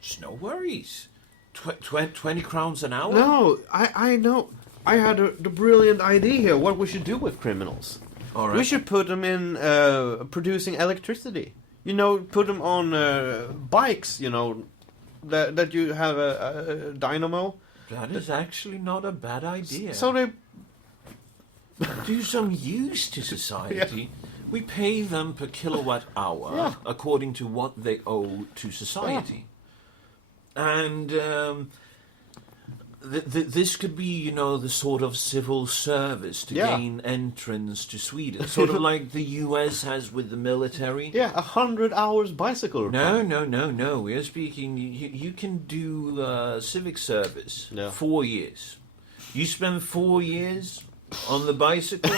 It's no worries. 20 crowns an hour? No, I know. I had the brilliant idea here what we should do with criminals. All right. We should put them in producing electricity. Put them on bikes, that you have a dynamo. That is actually not a bad idea. So they... do some use to society. Yeah. We pay them per kilowatt hour according to what they owe to society. And this could be, you know, the sort of civil service to Yeah. gain entrance to Sweden, sort of like the U.S. has with the military. Yeah, 100 hours bicycle ride. No. We're speaking. You can do civic service. Yeah. 4 years. You spend 4 years on the bicycle,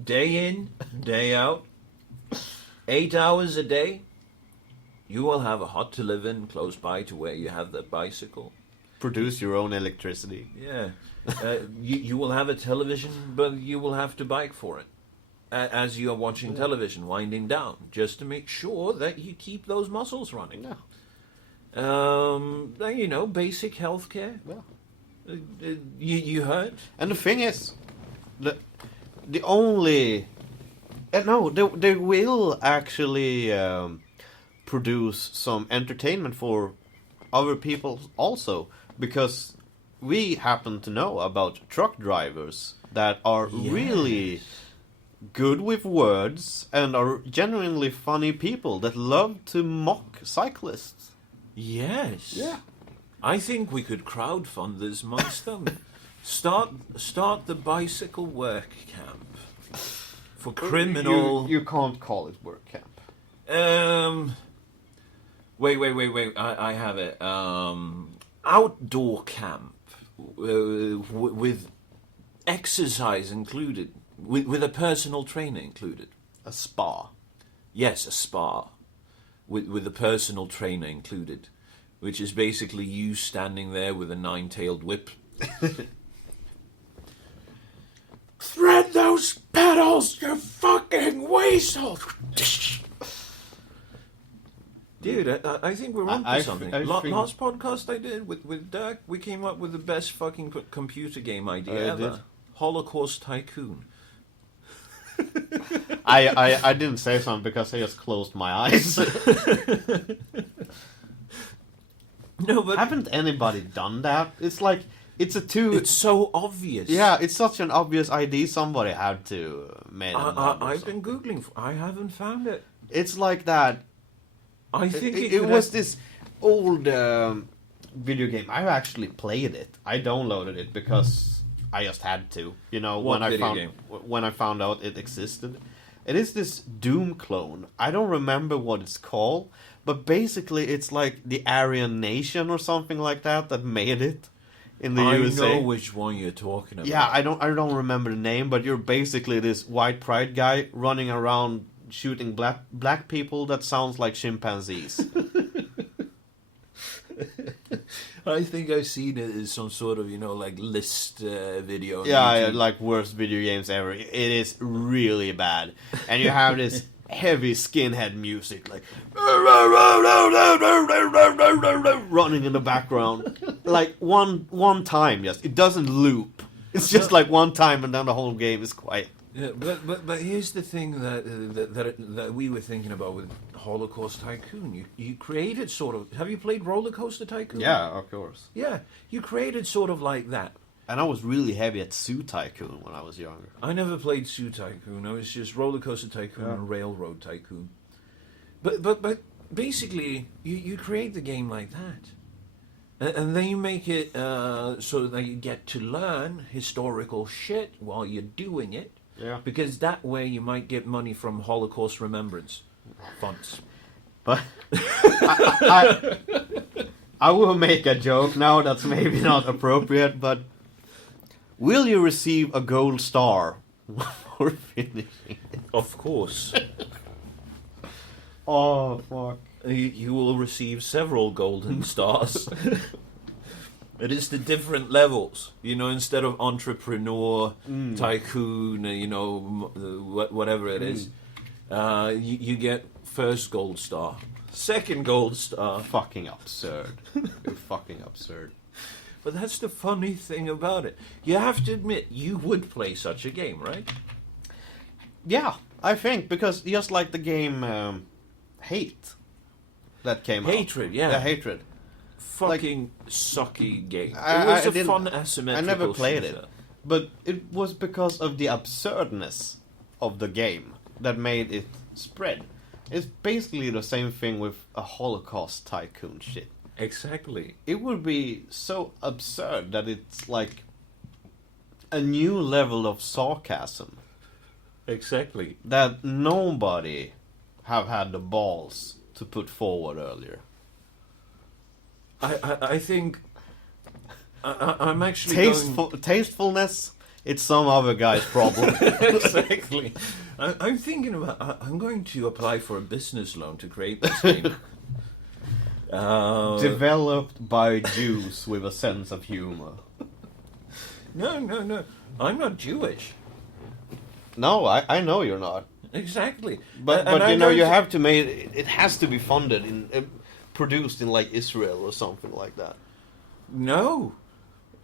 day in, day out, 8 hours a day. You will have a hut to live in close by to where you have that bicycle. Produce your own electricity. Yeah. You will have a television, but you will have to bike for it. As you are watching television, winding down, just to make sure that you keep those muscles running. Yeah. You know, basic healthcare. Yeah. You heard? And the thing is, the only... no, they will actually produce some entertainment for other people also, because we happen to know about truck drivers that are really good with words and are genuinely funny people that love to mock cyclists. Yes. Yeah. I think we could crowdfund this amongst them. Start the bicycle work camp for criminal. You can't call it work camp. Wait. I have it. Outdoor camp with exercise included, with a personal trainer included. A spa. Yes, a spa with a personal trainer included, which is basically you standing there with a 9-tailed whip. Thread those pedals, you fucking weasel! Dude, I think we're onto something. Last podcast I did with Dirk, we came up with the best fucking computer game idea ever. Did. Holocaust Tycoon. I didn't say something because I just closed my eyes. No, but haven't anybody done that? It's like it's so obvious. Yeah, it's such an obvious idea. Somebody had to make. I've been googling. I haven't found it. It's like that. I think it was this old video game. I actually played it. I downloaded it because I just had to. You know, when I found out it existed. It is this Doom clone. I don't remember what it's called, but basically it's like the Aryan Nation or something like that made it in the USA. I know which one you're talking about. Yeah, I don't remember the name, but you're basically this white pride guy running around shooting black people that sounds like chimpanzees. I think I've seen it as some sort of, you know, like list video. Yeah, like worst video games ever. It is really bad. And you have this heavy skinhead music, like running in the background. Like one time, yes. It doesn't loop. It's just like one time and then the whole game is quiet. Yeah, but here's the thing that we were thinking about with Holocaust Tycoon. You created sort of. Have you played Roller Coaster Tycoon? Yeah, of course. Yeah, you created sort of like that. And I was really heavy at Zoo Tycoon when I was younger. I never played Zoo Tycoon. I was just Roller Coaster Tycoon and Railroad Tycoon. But basically, you create the game like that. And then you make it so that you get to learn historical shit while you're doing it. Yeah. Because that way you might get money from Holocaust Remembrance funds. But I will make a joke now that's maybe not appropriate, but will you receive a gold star for finishing it? Of course. Oh, fuck. You will receive several golden stars. It is the different levels, you know, instead of entrepreneur, tycoon, you know, whatever it is. You get first gold star, second gold star. Fucking absurd. You're fucking absurd. But that's the funny thing about it. You have to admit, you would play such a game, right? Yeah, I think, because just like the game Hate that came out. Hatred, yeah. Yeah, Hatred. Fucking sucky game. I It was a didn't- fun asymmetrical I never played shooter. it. But it was because of the absurdness of the game that made it spread. It's basically the same thing with a Holocaust Tycoon shit. Exactly. It would be so absurd that it's like a new level of sarcasm Exactly. that nobody have had the balls to put forward earlier. I think I'm actually going... Tastefulness, it's some other guy's problem. Exactly. I'm thinking about... I'm going to apply for a business loan to create this game. Developed by Jews with a sense of humor. No. I'm not Jewish. No, I know you're not. Exactly. But you know, you have to make it has to be funded in produced in like Israel or something like that. No.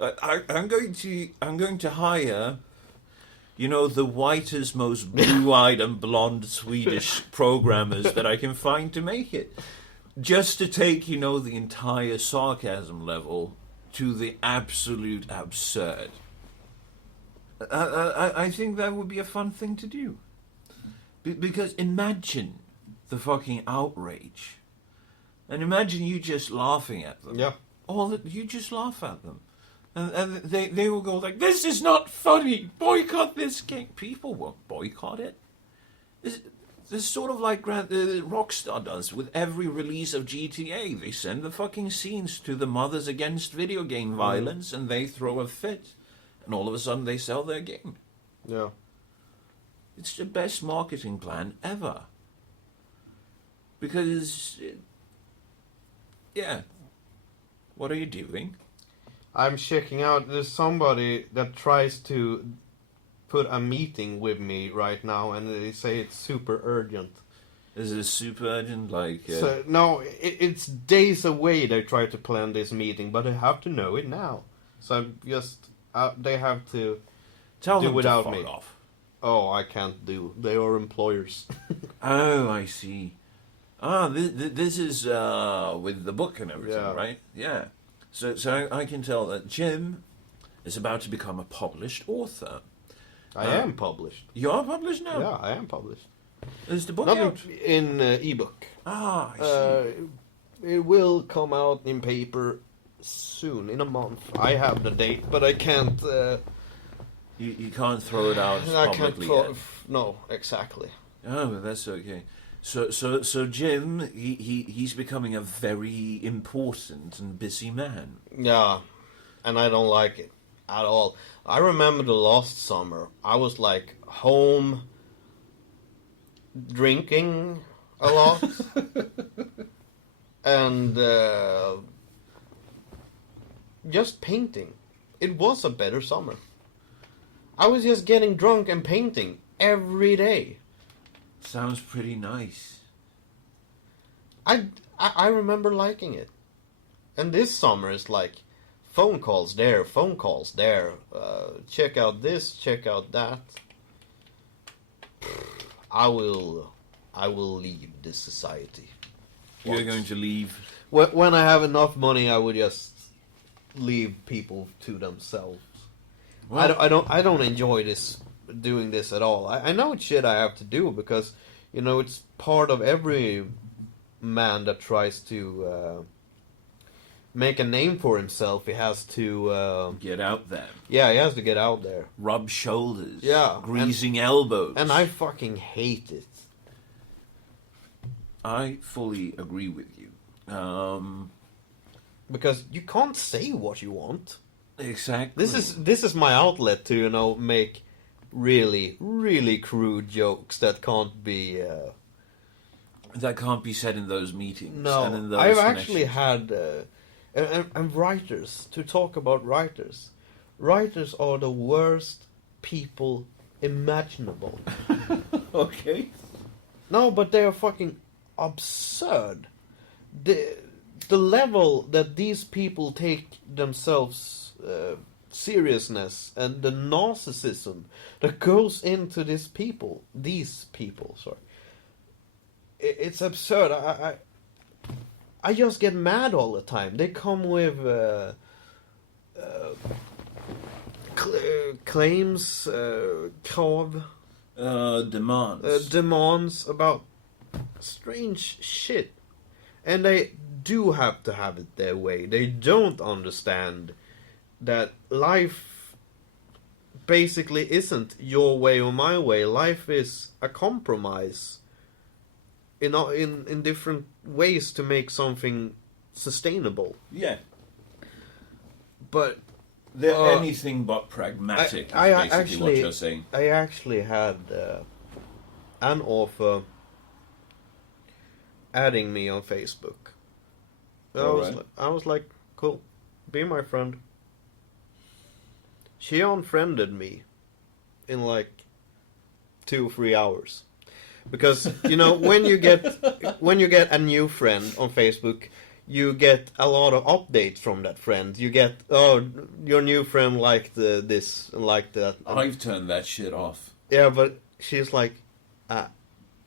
I'm going to hire, you know, the whitest, most blue-eyed and blonde Swedish programmers that I can find to make it. Just to take, you know, the entire sarcasm level to the absolute absurd. I think that would be a fun thing to do. Because imagine the fucking outrage. And imagine you just laughing at them. Yeah. You just laugh at them. And they will go like, this is not funny! Boycott this game! People won't boycott it. This sort of like Rockstar does with every release of GTA. They send the fucking scenes to the Mothers Against Video Game Violence and they throw a fit. And all of a sudden they sell their game. Yeah. It's the best marketing plan ever. Because... yeah. What are you doing? I'm checking out. There's somebody that tries to put a meeting with me right now, and they say it's super urgent. Is it super urgent? Like... So, no, it's days away they try to plan this meeting, but I have to know it now. So I'm just... they have to tell do them without to fuck me. off. Oh, I can't do. They are employers. Oh, I see. This is with the book and everything, Yeah. right? Yeah. So I can tell that Jim is about to become a published author. I am published. You are published now? Yeah, I am published. Is the book Not out? in ebook. Ah, I see. It will come out in paper soon, in a month. I have the date, but I can't... You can't throw it out I can't publicly yet. No, exactly. Oh, that's okay. So Jim, he's becoming a very important and busy man. Yeah, and I don't like it at all. I remember the last summer, I was like home drinking a lot and just painting. It was a better summer. I was just getting drunk and painting every day. Sounds pretty nice. I remember liking it. And this summer is like phone calls there, check out this, check out that. I will leave this society. You're going to leave? When I have enough money, I would just leave people to themselves. Well, I don't enjoy doing this at all. I know it's shit I have to do because, you know, it's part of every man that tries to make a name for himself. He has to get out there. Yeah, he has to get out there. Rub shoulders. Yeah. Greasing elbows. And I fucking hate it. I fully agree with you. Because you can't say what you want. Exactly. This is my outlet to, you know, make really, really crude jokes that can't be... that can't be said in those meetings. No, and in those I've actually had... and writers, to talk about writers. Writers are the worst people imaginable. Okay. No, but they are fucking absurd. The level that these people take themselves seriousness and the narcissism that goes into these people, sorry. It's absurd. I just get mad all the time. They come with claims, krav, demands. Demands about strange shit, and they do have to have it their way. They don't understand that life basically isn't your way or my way. Life is a compromise in different ways to make something sustainable. Yeah. But They're anything but pragmatic, I is basically actually, what you're saying. I actually had an author adding me on Facebook. I was like, cool, be my friend. She unfriended me in like 2-3 hours. Because, you know, when you get a new friend on Facebook, you get a lot of updates from that friend. You get, oh, your new friend liked this and liked that. I've turned that shit off. Yeah, but she's like, I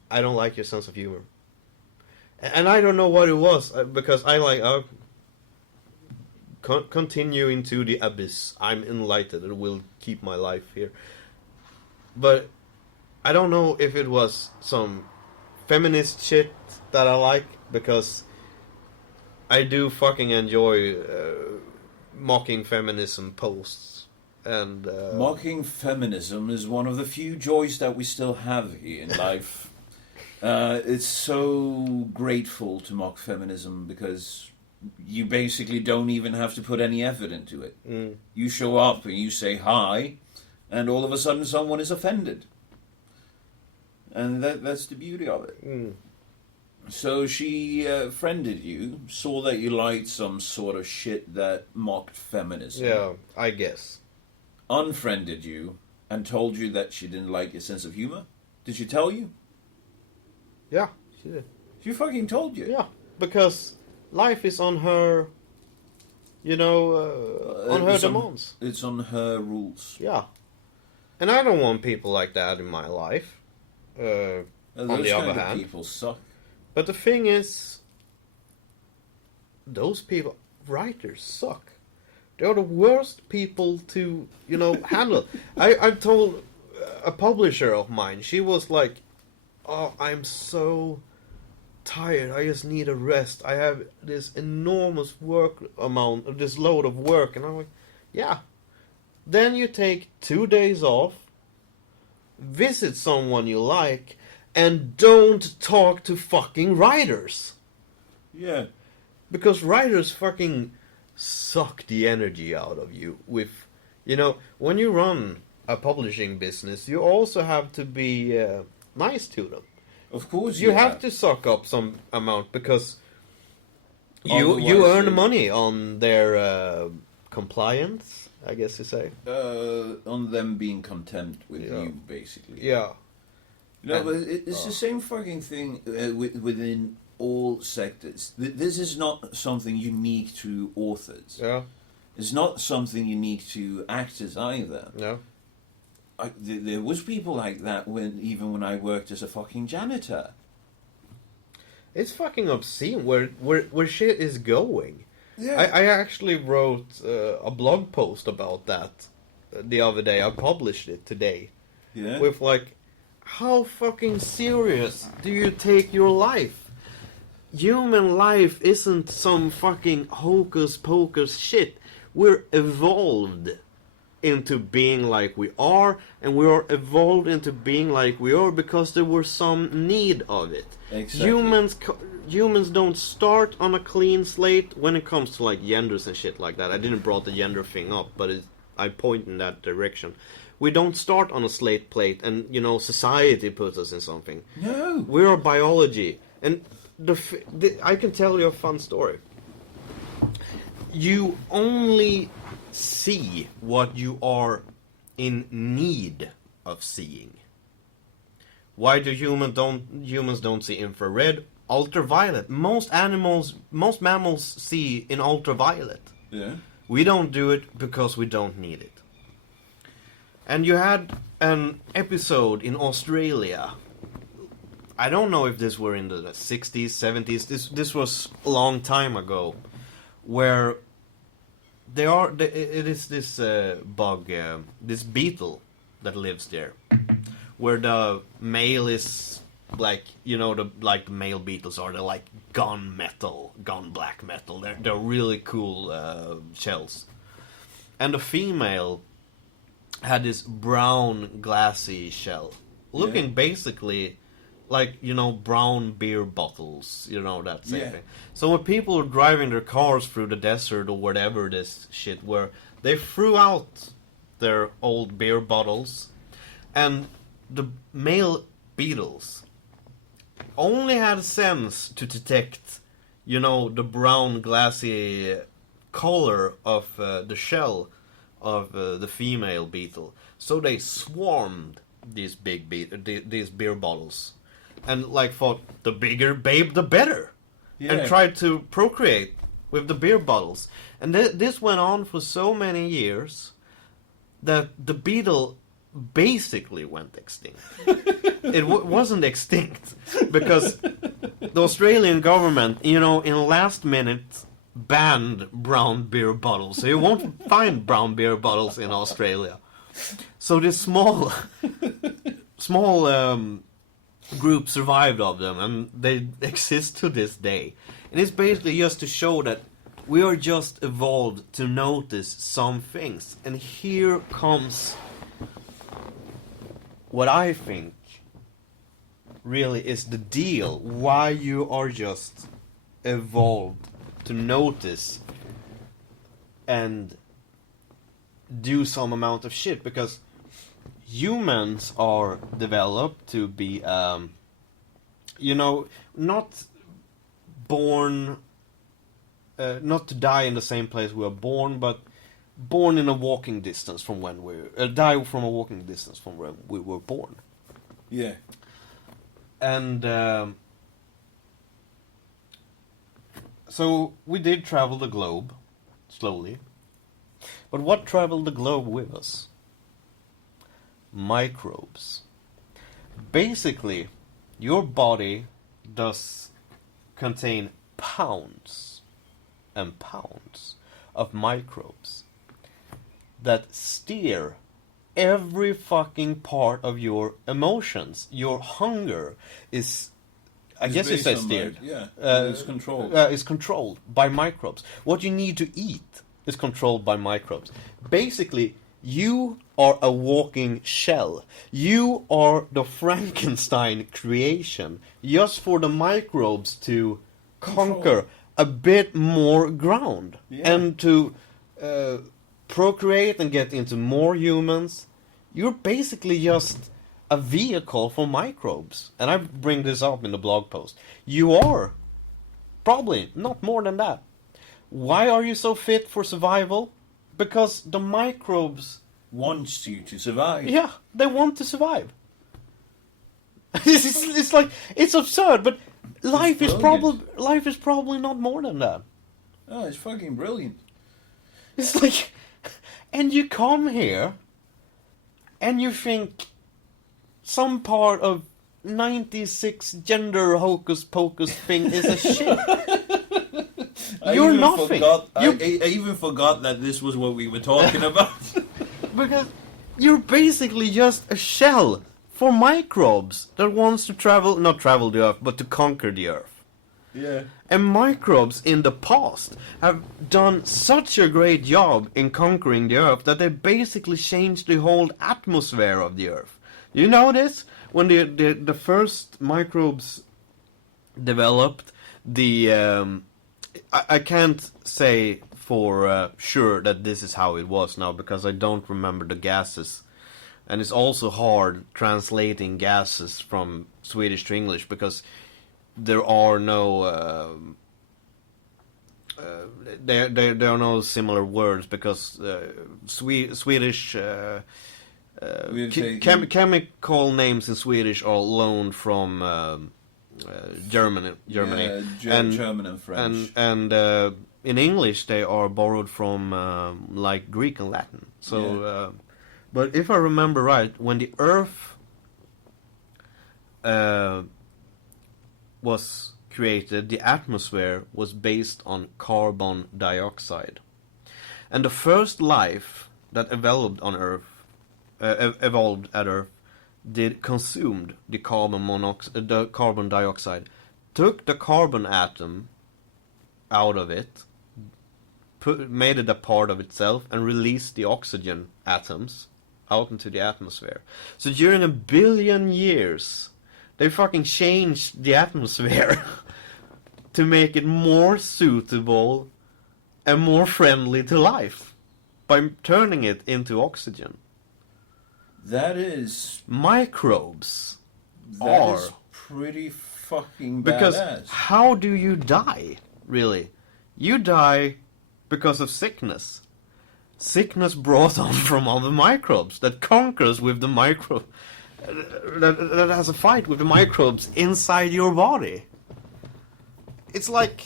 don't like your sense of humor. And I don't know what it was, because I like, continue into the abyss. I'm enlightened and will keep my life here. But I don't know if it was some feminist shit that I like, because I do fucking enjoy mocking feminism posts. And mocking feminism is one of the few joys that we still have here in life. It's so grateful to mock feminism, because you basically don't even have to put any effort into it. Mm. You show up and you say hi, and all of a sudden someone is offended. And that's the beauty of it. Mm. So she friended you, saw that you liked some sort of shit that mocked feminism. Yeah, I guess. Unfriended you, and told you that she didn't like your sense of humor? Did she tell you? Yeah, she did. She fucking told you? Yeah, because life is on her, you know, on her demands. It's on her rules. Yeah. And I don't want people like that in my life. On the other hand, people suck. But the thing is, those people, writers, suck. They're the worst people to, you know, handle. I've told a publisher of mine, she was like, oh, I'm so tired, I just need a rest. I have this enormous work amount, this load of work. And I'm like, yeah. Then you take 2 days off, visit someone you like, and don't talk to fucking writers. Yeah. Because writers fucking suck the energy out of you with, you know, when you run a publishing business, you also have to be nice to them. Of course you have to suck up some amount, because you Otherwise earn money on their compliance, I guess you say. On them being content with you, basically. Yeah. No, but it's the same fucking thing within all sectors. This is not something unique to authors. Yeah. It's not something unique to actors either. Yeah. There was people like that even when I worked as a fucking janitor. It's fucking obscene where shit is going. Yeah. I actually wrote a blog post about that the other day. I published it today. Yeah. With like, how fucking serious do you take your life? Human life isn't some fucking hocus pocus shit. We're evolved into being like we are, and we are evolved into being like we are because there was some need of it. Exactly. Humans don't start on a clean slate when it comes to like genders and shit like that. I didn't brought the gender thing up, but I point in that direction. We don't start on a slate plate and, you know, society puts us in something. No. We are biology. And I can tell you a fun story. You only see what you are in need of seeing. Why do humans don't see infrared? Ultraviolet. Most mammals see in ultraviolet. Yeah. We don't do it because we don't need it. And you had an episode in Australia. I don't know if this were in the 60s, 70s. This was a long time ago, where it is this bug, this beetle that lives there, where the male is like, you know, the male beetles are the like gun black metal. They're really cool shells. And the female had this brown glassy shell, looking basically like, you know, brown beer bottles, you know, that same thing. So when people were driving their cars through the desert or whatever this shit were, they threw out their old beer bottles, and the male beetles only had sense to detect, you know, the brown glassy color of the shell of the female beetle. So they swarmed these these beer bottles, and like thought the bigger babe the better, and tried to procreate with the beer bottles. And this went on for so many years that the beetle basically went extinct. It wasn't extinct because the Australian government, you know, in last minute banned brown beer bottles. So you won't find brown beer bottles in Australia. So this small group survived of them, and they exist to this day. And it's basically just to show that we are just evolved to notice some things. And here comes what I think really is the deal. Why you are just evolved to notice and do some amount of shit, because humans are developed to be, you know, not born, not to die in the same place we were born, but born in a walking distance from when we die from a walking distance from where we were born. Yeah. And so we did travel the globe slowly. But what traveled the globe with us? Microbes. Basically, your body does contain pounds and pounds of microbes that steer every fucking part of your emotions. Your hunger is, I guess you say steered. It's controlled. It's controlled by microbes. What you need to eat is controlled by microbes. Basically, you are a walking shell. You are the Frankenstein creation, just for the microbes to conquer a bit more ground, and to procreate and get into more humans. You're basically just a vehicle for microbes. And I bring this up in the blog post. You are probably not more than that. Why are you so fit for survival? Because the microbes wants you to survive. Yeah, they want to survive. it's like, it's absurd, but life is probably not more than that. Oh, it's fucking brilliant. It's like, and you come here, and you think some part of 96 gender hocus pocus thing is a shit. You're nothing. I even forgot that this was what we were talking about. Because you're basically just a shell for microbes that wants to not travel the Earth, but to conquer the Earth. Yeah. And microbes in the past have done such a great job in conquering the Earth that they basically changed the whole atmosphere of the Earth. You know this? When the first microbes developed, I can't say for sure that this is how it was now, because I don't remember the gases. And it's also hard translating gases from Swedish to English, because there are no there are no similar words, because Swedish chemical names in Swedish are loaned from Germany, yeah, German and French, and in English they are borrowed from like Greek and Latin. So, but if I remember right, when the Earth was created, the atmosphere was based on carbon dioxide, and the first life that evolved on Earth, evolved at Earth, consumed the the carbon dioxide, took the carbon atom out of it, made it a part of itself, and released the oxygen atoms out into the atmosphere. So during 1 billion years, they fucking changed the atmosphere to make it more suitable and more friendly to life by turning it into oxygen. That is Microbes that are is pretty fucking because badass. how do you die? Really, you die because of sickness. Sickness brought on from other microbes that conquers with the microbe that has a fight with the microbes inside your body. It's like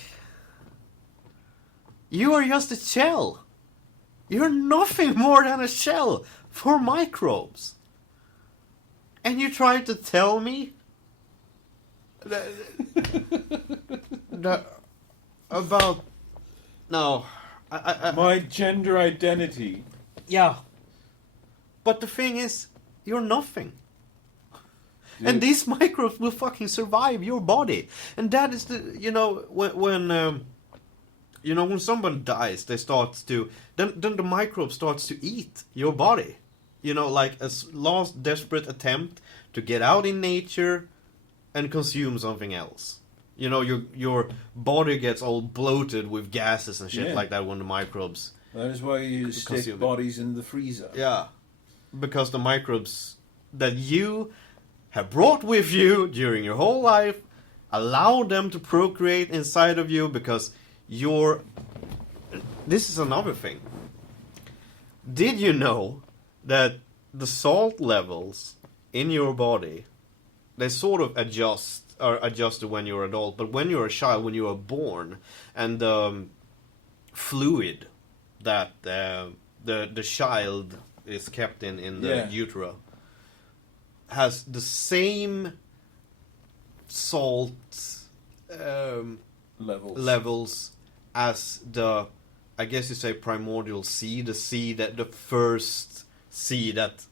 you are just a shell. You're nothing more than a shell for microbes. And you try to tell me that about no, My gender identity. yeah. But the thing is, you're nothing. Dude. And these microbes will fucking survive your body. And that is the, when someone dies, they start to, then the microbe starts to eat your body. Like a last desperate attempt to get out in nature and consume something else. Your body gets all bloated with gases and shit like that when the microbes. That is why you stick bodies in the freezer. Yeah. Because the microbes that you have brought with you during your whole life, allow them to procreate inside of you because this is another thing. Did you know that the salt levels in your body, they sort of are adjusted when you're adult, but when you're a child, when you are born, and fluid that the child is kept in the utero has the same salt levels as the, I guess you say, primordial sea, the first sea that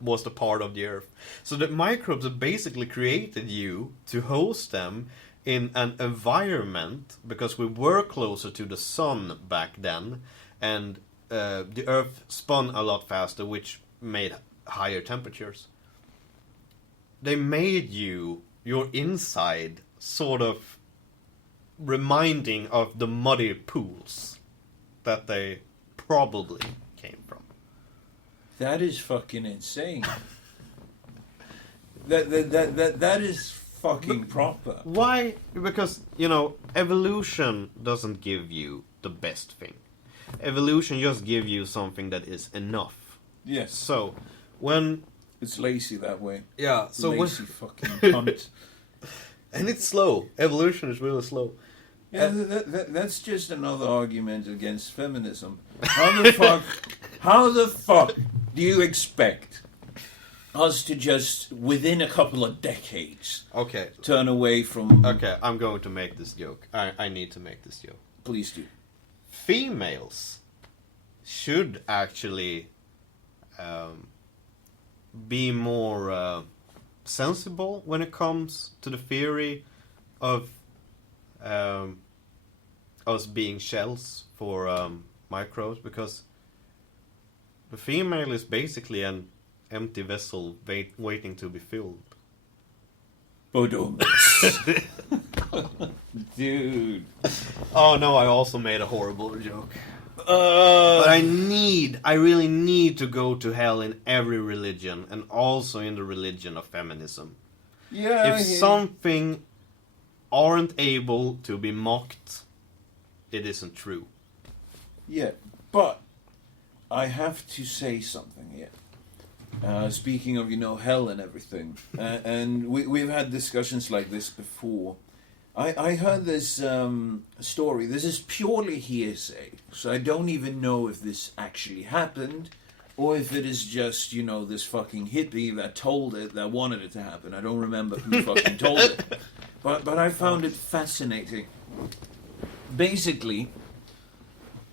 was the part of the earth. So the microbes have basically created you to host them in an environment, because we were closer to the sun back then, and the earth spun a lot faster, which made higher temperatures. They made your inside sort of reminding of the muddy pools that they probably came from. That is fucking insane. that is fucking proper. Why? Because, evolution doesn't give you the best thing. Evolution just gives you something that is enough. Yes. So, when... It's lazy that way. Yeah, so lazy when... fucking cunt. And it's slow. Evolution is really slow. Yeah, that's just another argument against feminism. How the fuck do you expect us to just, within a couple of decades, turn away from... Okay, I'm going to make this joke. I need to make this joke. Please do. Females should actually be more sensible when it comes to the theory of us being shells for microbes, because the female is basically an empty vessel waiting to be filled. Dude. Oh no, I also made a horrible joke. But I really need to go to hell in every religion, and also in the religion of feminism. Yeah. If something aren't able to be mocked, it isn't true. Yeah, but I have to say something here. Speaking of, hell and everything, and we've had discussions like this before. I heard this story. This is purely hearsay, so I don't even know if this actually happened, or if it is just, this fucking hippie that told it, that wanted it to happen. I don't remember who fucking told it. But I found it fascinating. Basically,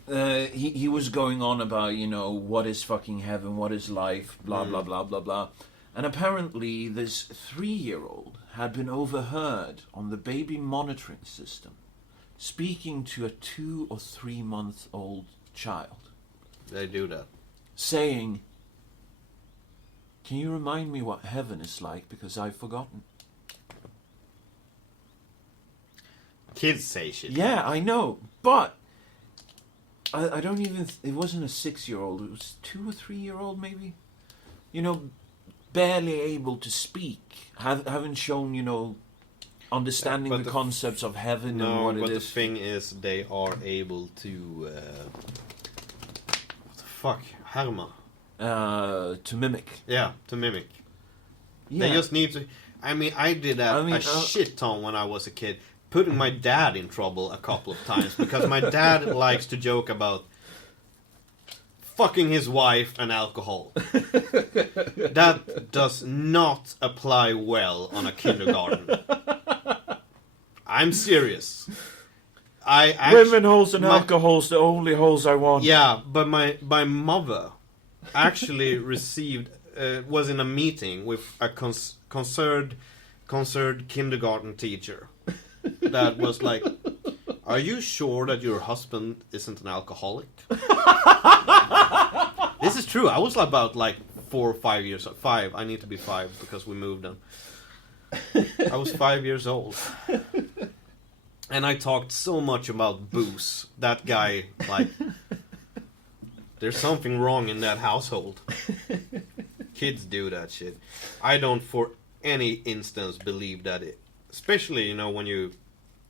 he was going on about, what is fucking heaven, what is life, blah, blah, blah, blah, blah. And apparently this 3-year-old had been overheard on the baby monitoring system speaking to a 2 or 3 month old child. They do that. Saying, can you remind me what heaven is like, because I've forgotten. Kids say shit. Yeah, I know, but I don't even... it wasn't a 6-year-old, it was 2 or 3-year-old maybe. Barely able to speak. Haven't shown, understanding the concepts of heaven and what it is. No, but the thing is, they are able to... what the fuck? Herma. To mimic. Yeah, to mimic. Yeah. They just need to... I mean, I did that a shit ton when I was a kid. Putting my dad in trouble a couple of times. Because my dad likes to joke about fucking his wife and alcohol. That does not apply well on a kindergarten. I'm serious. Women holes and alcohol's the only holes I want. Yeah, but my mother actually received was in a meeting with a concerned kindergarten teacher that was like, "Are you sure that your husband isn't an alcoholic?" This is true. I was about 4 or 5 years. 5. I need to be 5 because we moved on. I was 5 years old. And I talked so much about booze. That guy, there's something wrong in that household. Kids do that shit. I don't for any instance believe that it... Especially, when you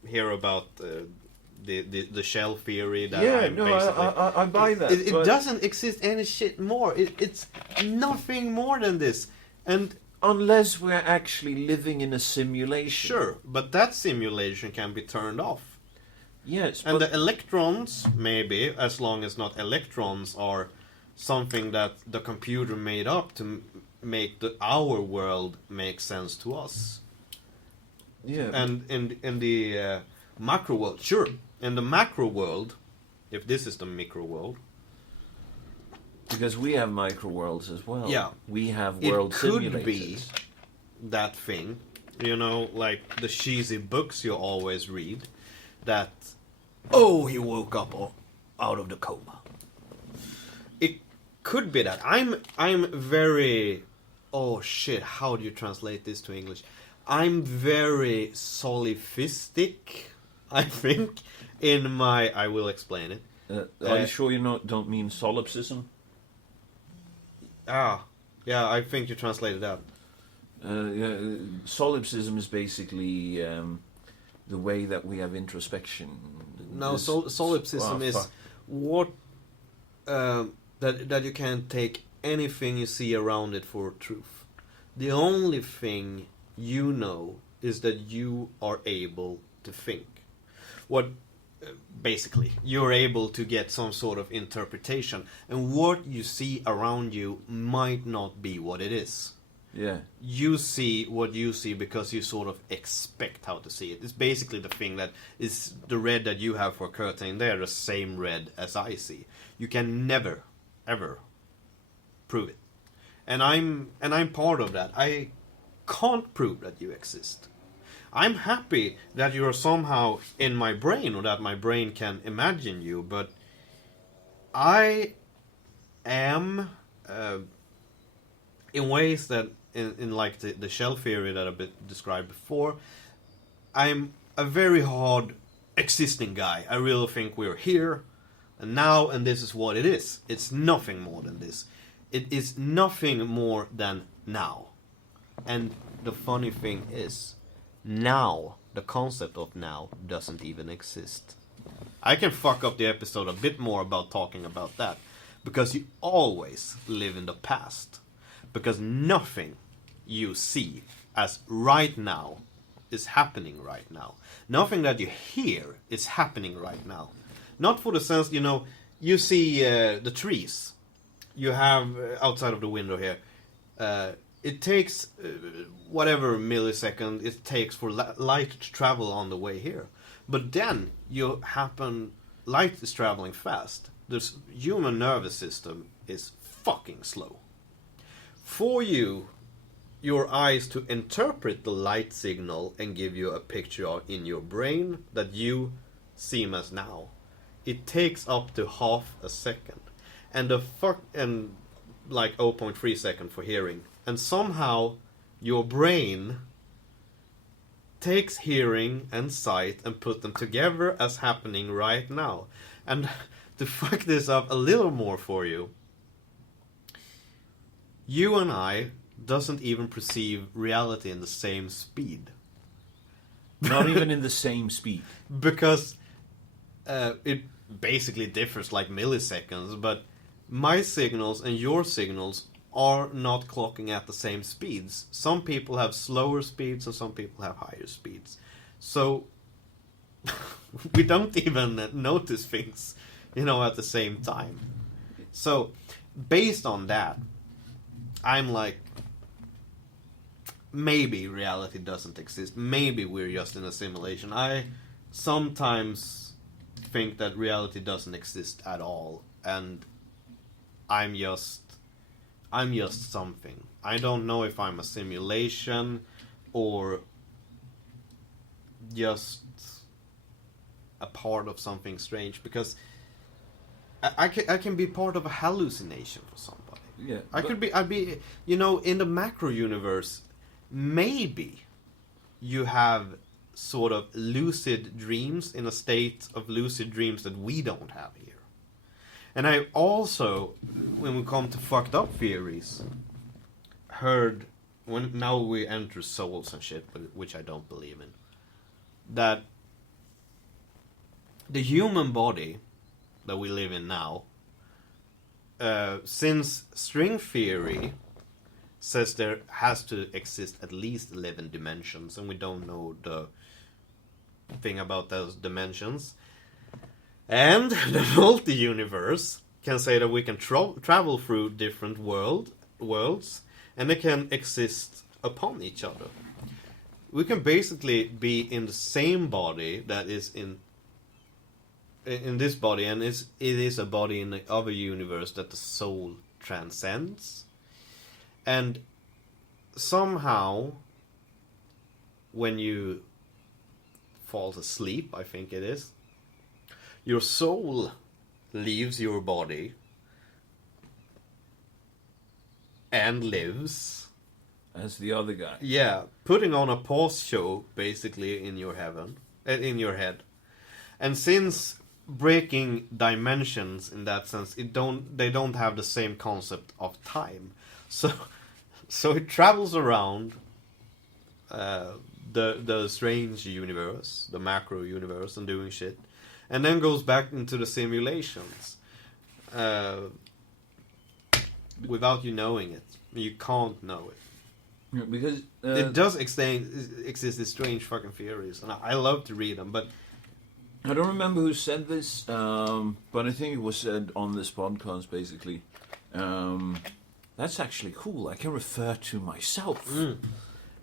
hear about the shell theory. That I buy that. It doesn't exist any shit more. It's nothing more than this. And... unless we're actually living in a simulation. Sure, but that simulation can be turned off. Yes, and the electrons, maybe, as long as not electrons are something that the computer made up to make our world make sense to us. Yeah. And in the macro world, sure. In the macro world, if this is the micro world, because we have micro worlds as well. Yeah. We have world simulators. It could be that thing, like the cheesy books you always read, that, he woke up out of the coma. It could be that. I'm very... oh shit, how do you translate this to English? I'm very solipsistic, I think, in my... I will explain it. Are you sure you don't mean solipsism? Yeah, I think you translated that. Solipsism is basically the way that we have introspection. No, solipsism is what that you can't take anything you see around it for truth. The only thing you know is that you are able to think. What basically, you're able to get some sort of interpretation, and what you see around you might not be what it is. Yeah. You see what you see because you sort of expect how to see it. It's basically the thing that is the red that you have for curtain. They're the same red as I see. You can never, ever prove it. And I'm part of that. I can't prove that you exist. I'm happy that you're somehow in my brain, or that my brain can imagine you, but I am, in ways that, in like the shell theory that I've described before, I'm a very hard existing guy. I really think we're here, and now, and this is what it is. It's nothing more than this. It is nothing more than now. And the funny thing is, now, the concept of now doesn't even exist. I can fuck up the episode a bit more about talking about that, because you always live in the past. Because nothing you see as right now is happening right now. Nothing that you hear is happening right now. Not for the sense, you see the trees you have outside of the window here. It takes whatever millisecond it takes for light to travel on the way here. But then you happen light is traveling fast. The human nervous system is fucking slow. For your eyes to interpret the light signal and give you a picture in your brain that you seem as now, it takes up to half a second, and like 0.3 second for hearing, and somehow your brain takes hearing and sight and put them together as happening right now. And to fuck this up a little more for you, you and I doesn't even perceive reality in the same speed. Not even in the same speed. Because it basically differs like milliseconds, but my signals and your signals are not clocking at the same speeds. Some people have slower speeds and some people have higher speeds. So we don't even notice things, at the same time. So based on that, I'm like, maybe reality doesn't exist. Maybe we're just in a simulation. I sometimes think that reality doesn't exist at all, and I'm just something. I don't know if I'm a simulation or just a part of something strange, because I can be part of a hallucination for somebody. Yeah, I'd be in the macro universe, maybe you have sort of lucid dreams in a state of lucid dreams that we don't have here. And I also, when we come to fucked up theories, heard, now we enter souls and shit, which I don't believe in, that the human body that we live in now, since string theory says there has to exist at least 11 dimensions, and we don't know the thing about those dimensions, and the multi-universe can say that we can travel through different worlds, and they can exist upon each other. We can basically be in the same body that is in this body, and it is a body in the other universe that the soul transcends. And somehow, when you fall asleep, I think it is, your soul leaves your body and lives as the other guy. Yeah, putting on a pause show basically in your head. And since breaking dimensions in that sense, they don't have the same concept of time. So it travels around the strange universe, the macro universe, and doing shit, and then goes back into the simulations without you knowing it. You can't know it. Yeah, because it does exist these strange fucking theories, and I love to read them, but I don't remember who said this, but I think it was said on this podcast, basically. That's actually cool. I can refer to myself.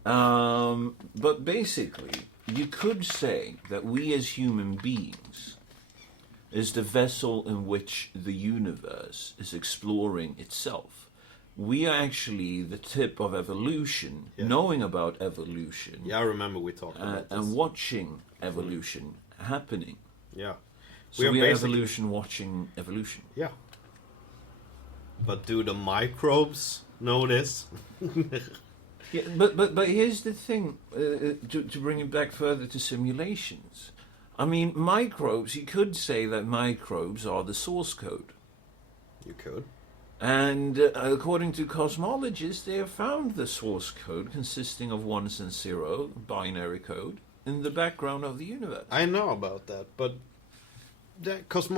But basically, you could say that we as human beings is the vessel in which the universe is exploring itself. We are actually the tip of evolution, knowing about evolution. Yeah, I remember we talked about this. And watching evolution happening. Yeah. So we are evolution watching evolution. Yeah. But do the microbes know this? Yeah, but here's the thing, to bring it back further to simulations. I mean, microbes, you could say that microbes are the source code. You could. And according to cosmologists, they have found the source code consisting of ones and zero, binary code, in the background of the universe. I know about that, but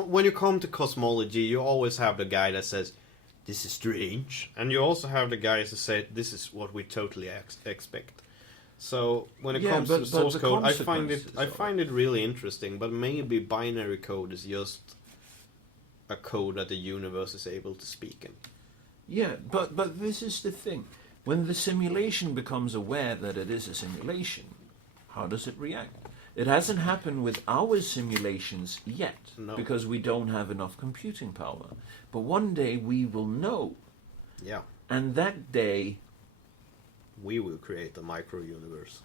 when you come to cosmology, you always have the guy that says, this is strange. And you also have the guys that say, this is what we totally expect. So when it comes to source code, I find it really interesting, but maybe binary code is just a code that the universe is able to speak in. Yeah, but this is the thing. When the simulation becomes aware that it is a simulation, how does it react? It hasn't happened with our simulations yet, No. because we don't have enough computing power. But one day we will know, Yeah. and that day We will create a micro-universe.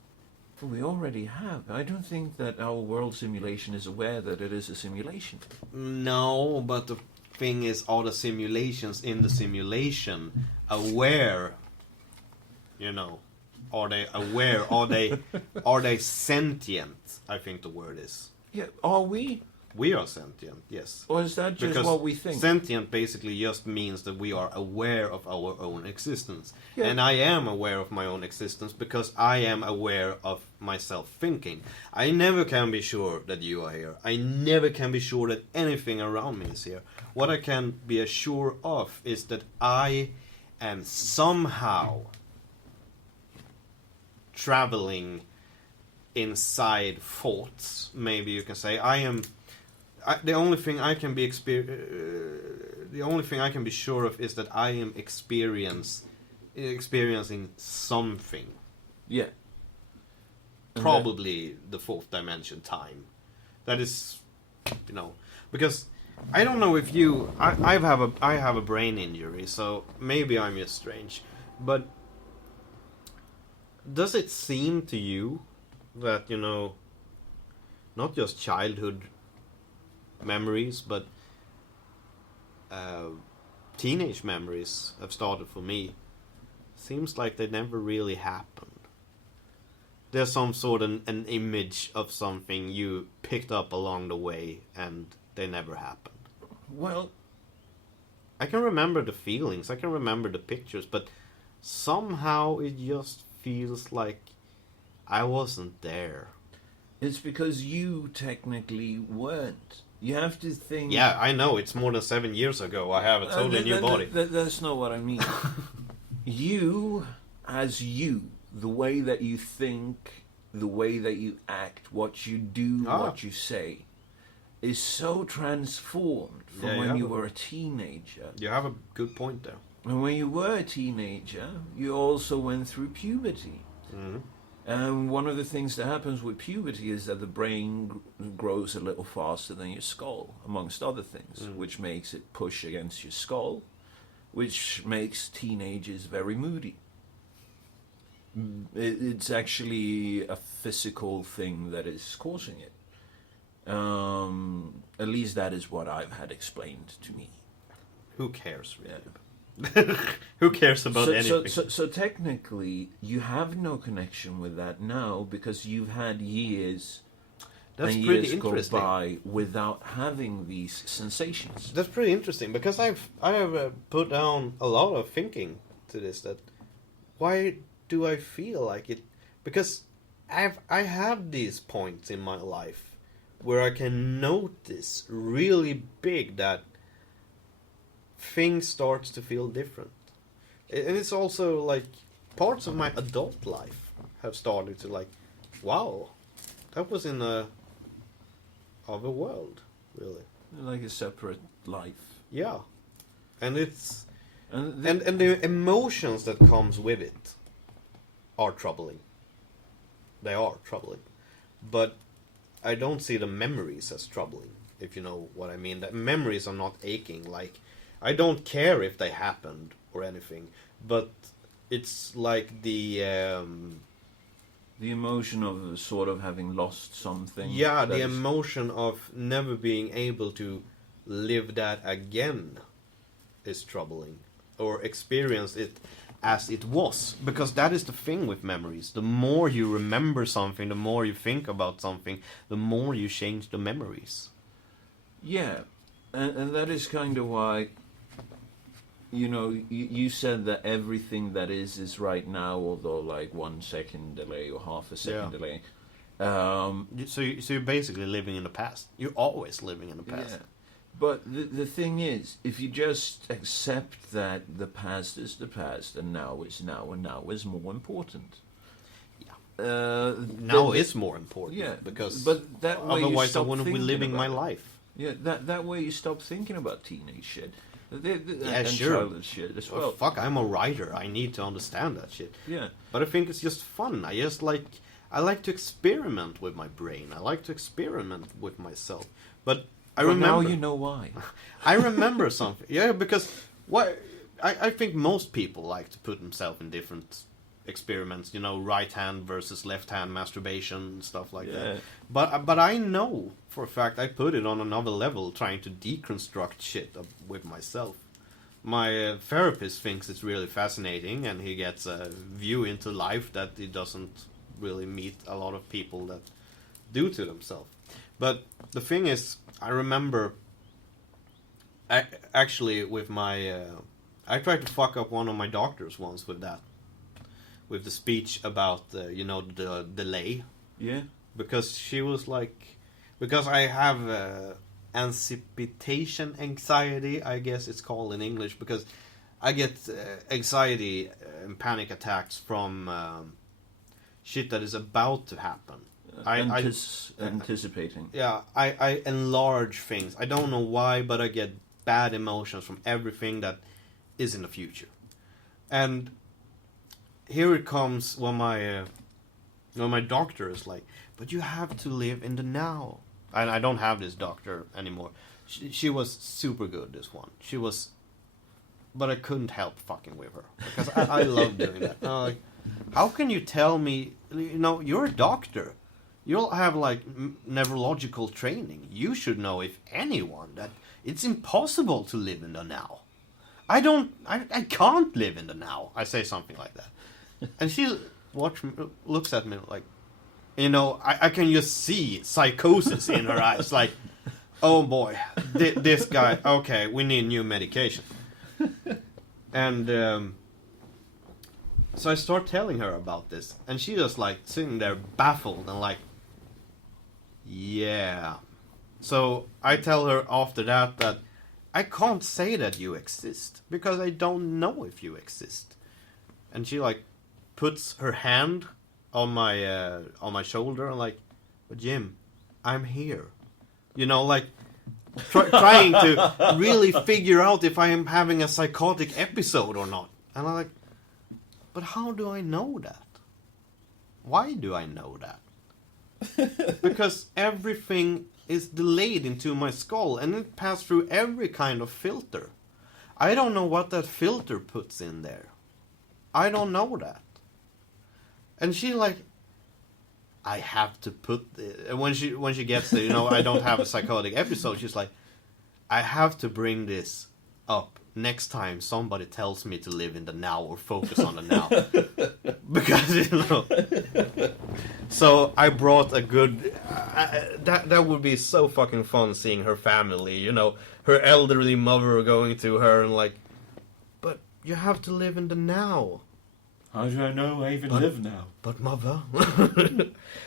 we already have. I don't think that our world simulation is aware that it is a simulation. No, but the thing is, are the simulations in the simulation aware? You know, are they aware? Are they sentient? I think the word is. Yeah, are we? We are sentient, yes. Or is that just Because what we think? sentient basically just means that we are aware of our own existence. Yeah. And I am aware of my own existence because I am aware of myself thinking. I never can be sure that you are here. I never can be sure that anything around me is here. What I can be assured of is that I am somehow traveling inside thoughts, maybe you can say. The only thing I can be the only thing I can be sure of is that I am experiencing something. Yeah. And Probably the fourth dimension, time. That is, you know, because I don't know if you. I have a brain injury, so maybe I'm just strange. But does it seem to you that, you know, not just childhood memories, but teenage memories have started for me. Seems like they never really happened. There's some sort of an image of something you picked up along the way, and they never happened. Well, I can remember the feelings, I can remember the pictures, but somehow it just feels like I wasn't there. it's because you technically weren't. You have to think... Yeah, I know, it's more than 7 years ago. I have a totally new body. That's not what I mean. You, as you, the way that you think, the way that you act, what you do, what you say, is so transformed from when you were a teenager. You have a good point there. And when you were a teenager, you also went through puberty. Mm-hmm. And one of the things that happens with puberty is that the brain grows a little faster than your skull, amongst other things, which makes it push against your skull, which makes teenagers very moody. It's actually a physical thing that is causing it. At least that is what I've had explained to me. Who cares, really? Yeah. Who cares about anything? So technically, you have no connection with that now because you've had years That's and pretty years go interesting. by without having these sensations. That's pretty interesting because I have put down a lot of thinking to this. That why do I feel like it? Because I have these points in my life where I can notice really big that things starts to feel different. And it's also like parts of my adult life have started to like, wow, that was in a other world, really. Like a separate life. Yeah. And it's And and the emotions that comes with it are troubling. They are troubling. But I don't see the memories as troubling, if you know what I mean. The memories are not aching. Like, I don't care if they happened or anything, but it's like the emotion of sort of having lost something. yeah, that the is- emotion of never being able to live that again is troubling, or experience it as it was, because that is the thing with memories. The more you remember something, the more you think about something, the more you change the memories. Yeah, and that is kind of why, you know, you said that everything that is right now, although like 1 second delay or half a second Yeah. delay. So you're basically living in the past. You're always living in the past. Yeah. But the thing is, if you just accept that the past is the past and now is now and now is more important. Yeah. Now then- it's more important. Yeah, Because but that way you otherwise I stop wouldn't be thinking living my about it. life. Yeah, that way you stop thinking about teenage shit. Yeah, and sure. childhood shit as Well, well. fuck, I'm a writer. I need to understand that shit. Yeah. But I think it's just fun. I just like, I like to experiment with my brain. I like to experiment with myself. But I Well, remember... now you know why. I remember something. Yeah, because I think most people like to put themselves in different experiments. You know, right hand versus left hand masturbation, stuff like that. But I know for a fact I put it on another level, trying to deconstruct shit with myself. My therapist thinks it's really fascinating, and he gets a view into life that he doesn't really meet a lot of people that do to themselves. But the thing is, I remember actually with my I tried to fuck up one of my doctors once with that, with the speech about you know, the delay. Yeah. Because she was like, because I have anticipation anxiety, I guess it's called in English, because I get anxiety and panic attacks from shit that is about to happen. Anticipating. Yeah, I enlarge things. I don't know why, but I get bad emotions from everything that is in the future. And here it comes when my doctor is like, but you have to live in the now. And I don't have this doctor anymore. She was super good, this one. She was... But I couldn't help fucking with her. Because I love doing that. Like, how can you tell me... You know, you're a doctor. You'll have, like, neurological training. You should know, if anyone, that it's impossible to live in the now. I can't live in the now. I say something like that. And she looks at me like... You know, I can just see psychosis in her eyes. Like, oh boy, this guy, okay, we need new medication. And so I start telling her about this. And she just like sitting there baffled and like, yeah. So I tell her after that I can't say that you exist, because I don't know if you exist. And she like puts her hand on my shoulder and like, but Jim, I'm here. You know, like trying to really figure out if I am having a psychotic episode or not. And I'm like, but how do I know that? Why do I know that? Because everything is delayed into my skull, and it passed through every kind of filter. I don't know what that filter puts in there. I don't know that. And she like, I have to put when she gets there, you know, I don't have a psychotic episode. She's like, I have to bring this up next time somebody tells me to live in the now or focus on the now, because you know. So I brought a good. That would be so fucking fun seeing her family, you know, her elderly mother going to her and like, but you have to live in the now. How do I know I even live now? But mother,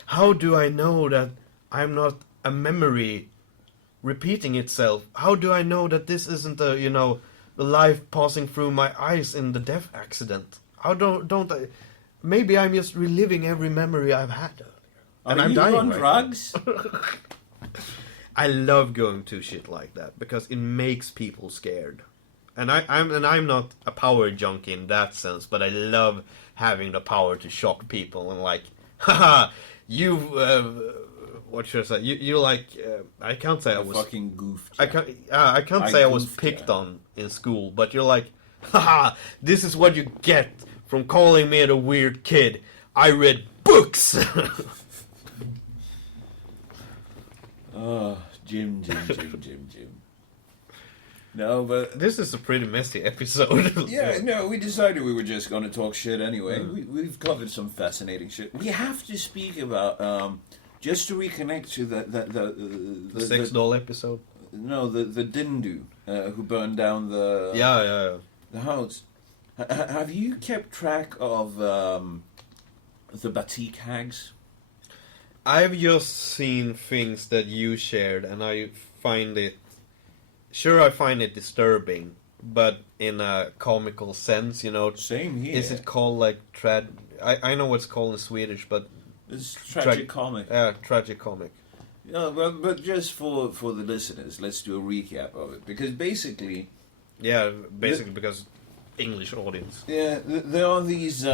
how do I know that I'm not a memory repeating itself? How do I know that this isn't the, you know, the life passing through my eyes in the death accident? How don't I? Maybe I'm just reliving every memory I've had earlier. And I'm dying on right drugs? I love going to shit like that because it makes people scared. And I'm not a power junkie in that sense, but I love having the power to shock people and like, haha, you, what should I say? You like, I can't say I was fucking goofed. I can't say I was picked on in school, but you're like, haha, this is what you get from calling me a weird kid. I read books. Oh, Jim. No, but this is a pretty messy episode. Yeah, no, we decided we were just going to talk shit anyway. We've covered some fascinating shit. We have to speak about just to reconnect to the sex doll episode. No, the Dindu who burned down the the house. Have you kept track of the batik hags? I've just seen things that you shared, and I find it. Sure, I find it disturbing, but in a comical sense, you know. Same here. Is it called like I know what's called in Swedish, but it's tragicomic. Tragicomic. Yeah, well, but just for the listeners, let's do a recap of it, because basically. Yeah, because English audience. Yeah, there are these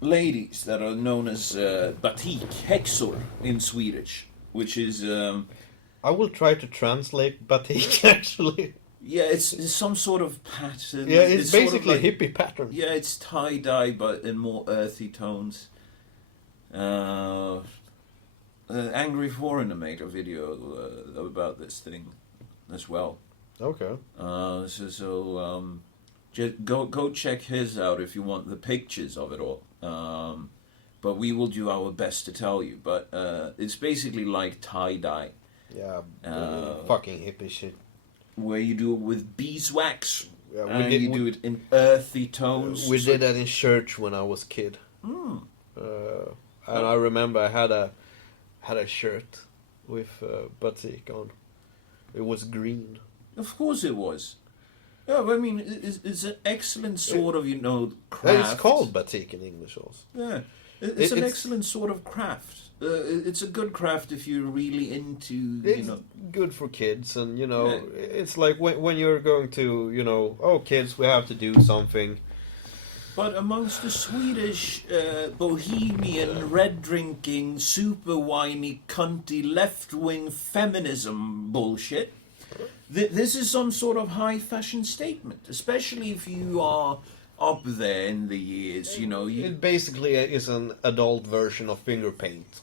ladies that are known as batik häxor in Swedish, which is I will try to translate batik actually. yeah, it's some sort of pattern. Yeah, it's sort of basically like- hippie pattern. Yeah, it's tie dye, but in more earthy tones. Angry Foreigner made a video about this thing as well. Okay. Just go check his out if you want the pictures of it all. But we will do our best to tell you. But it's basically like tie dye, Yeah, fucking hippie shit. where you do it with beeswax, Yeah, and you do it in earthy tones. We So- did that in church when I was kid. Mm. And I remember I had a shirt with batik on. It was green. Of course it was. Yeah, I mean, it's an excellent sort of, craft. It's called batik in English also. Yeah, it's an It's- excellent sort of craft. It's a good craft if you're really into, It's good for kids, and it's like when you're going to, oh kids, we have to do something. But amongst the Swedish bohemian, red-drinking, super whiny, cunty, left-wing feminism bullshit, this is some sort of high-fashion statement, especially if you are up there in the years, It basically is an adult version of finger paint.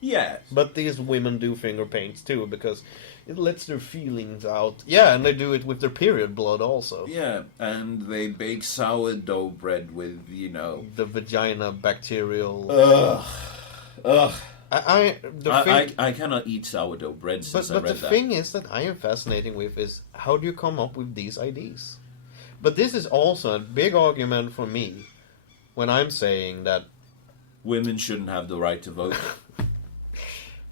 Yeah. But these women do finger paints too, because it lets their feelings out. Yeah, and they do it with their period blood also. Yeah, and they bake sourdough bread with, The vagina bacterial. Ugh. I I cannot eat sourdough bread since I but read the that. thing is that I am fascinating with is how do you come up with these ideas? But this is also a big argument for me when I'm saying that. Women shouldn't have the right to vote.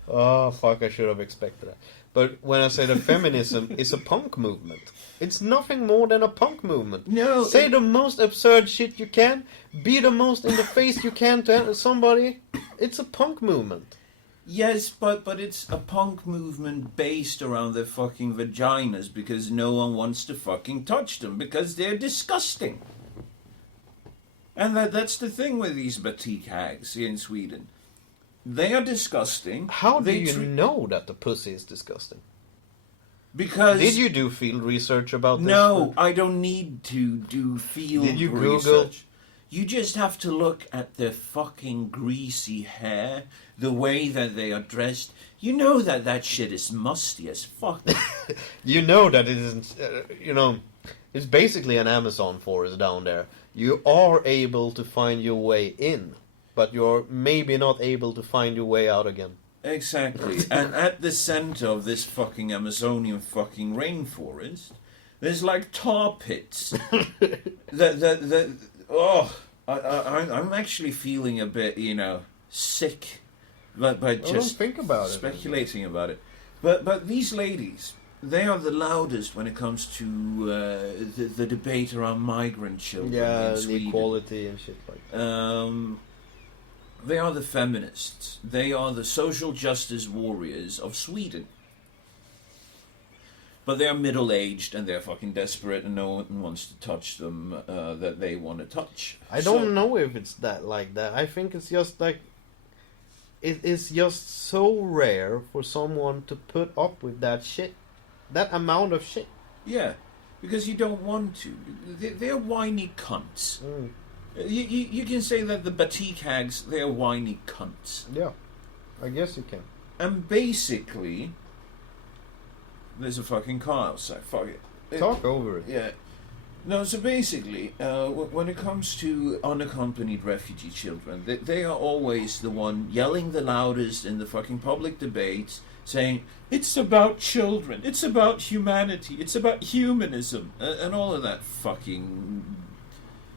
Oh fuck! I should have expected that. But when I say that feminism is a punk movement, it's nothing more than a punk movement. No. Say the most absurd shit you can, be the most in the face you can to somebody. It's a punk movement. Yes, but it's a punk movement based around their fucking vaginas because no one wants to fucking touch them because they're disgusting. And that's the thing with these batik hags in Sweden. They are disgusting. How do They you tre- know that the pussy is disgusting? Because Did you do field research about this? No, I don't need to do field Did you Google? research. You just have to look at their fucking greasy hair, the way that they are dressed. You know that shit is musty as fuck. You know that it isn't. It's basically an Amazon forest down there. You are able to find your way in, but you're maybe not able to find your way out again. Exactly. And at the center of this fucking Amazonian fucking rainforest, there's like tar pits. I'm actually feeling a bit, sick by Don't just think about it. speculating about it. But these ladies, they are the loudest when it comes to the debate around migrant children Yeah, in the Sweden. equality and shit like that. They are the feminists. They are the social justice warriors of Sweden. But they're middle-aged and they're fucking desperate and no one wants to touch them that they want to touch. I don't know if it's that like that. I think it's just like it is just so rare for someone to put up with that shit, that amount of shit. Yeah, because you don't want to. They're whiny cunts. You can say that the batik hags, they're whiny cunts. Yeah, I guess you can. And basically, there's a fucking car outside. Fuck it. Talk over it. Yeah. No, so basically, when it comes to unaccompanied refugee children, they are always the one yelling the loudest in the fucking public debates, saying, it's about children, it's about humanity, it's about humanism, and all of that fucking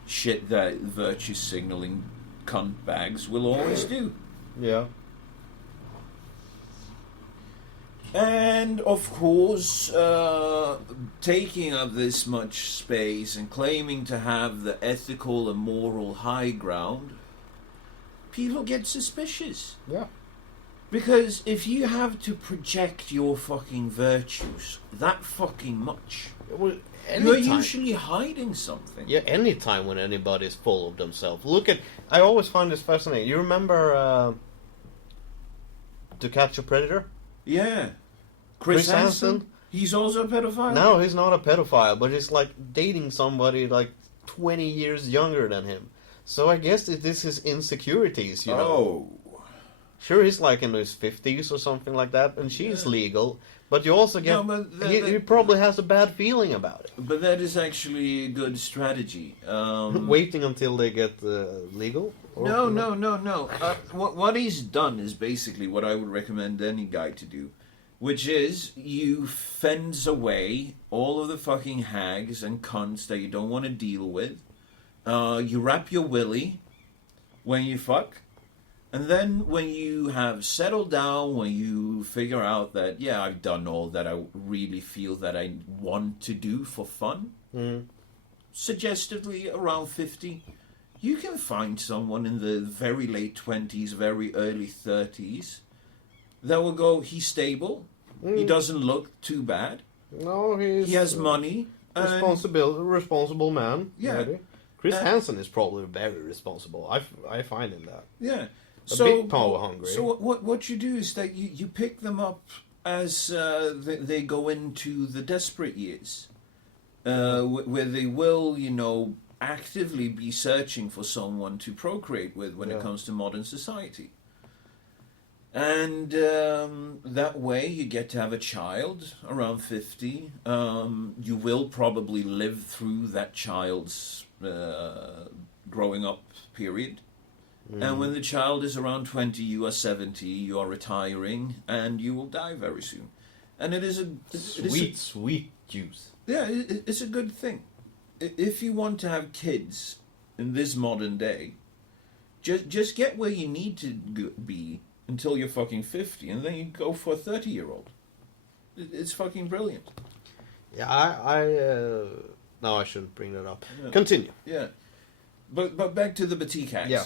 shit that virtue signaling cunt bags will always do. Yeah. And of course, taking up this much space and claiming to have the ethical and moral high ground, people get suspicious. Yeah. Because if you have to project your fucking virtues that fucking much, Well, you anytime. usually hiding something. Yeah, anytime when anybody's full of themselves. Look at... I always find this fascinating. You remember To Catch a Predator? Yeah. Chris Hansen? He's also a pedophile? No, he's not a pedophile, but he's like dating somebody like 20 years younger than him. So I guess it is his insecurities, you know. Oh. Sure, he's like in his 50s or something like that, and she's legal. But you also get... No, but he probably has a bad feeling about it. But that is actually a good strategy. Waiting until they get legal? Or, No. What he's done is basically what I would recommend any guy to do. Which is, you fence away all of the fucking hags and cunts that you don't want to deal with. You wrap your willy when you fuck. And then when you have settled down, when you figure out that, yeah, I've done all that I really feel that I want to do for fun, suggestively around 50, you can find someone in the very late 20s, very early 30s, that will go, he's stable, he doesn't look too bad, No, he has money, responsible man. Yeah. Maybe. Chris Hansen is probably very responsible. I find him that. yeah. A bit power hungry. So what you do is that you pick them up as they go into the desperate years, where they will, you know, actively be searching for someone to procreate with when it comes to modern society. And that way you get to have a child around 50. You will probably live through that child's growing up period. And when the child is around 20, you are 70, you are retiring, and you will die very soon. And it is Sweet juice. Yeah, it's a good thing. If you want to have kids in this modern day, just get where you need to be until you're fucking 50, and then you go for a 30-year-old. It's fucking brilliant. Yeah, no, I shouldn't bring that up. Yeah. Continue. Yeah. But back to the boutique hacks. Yeah.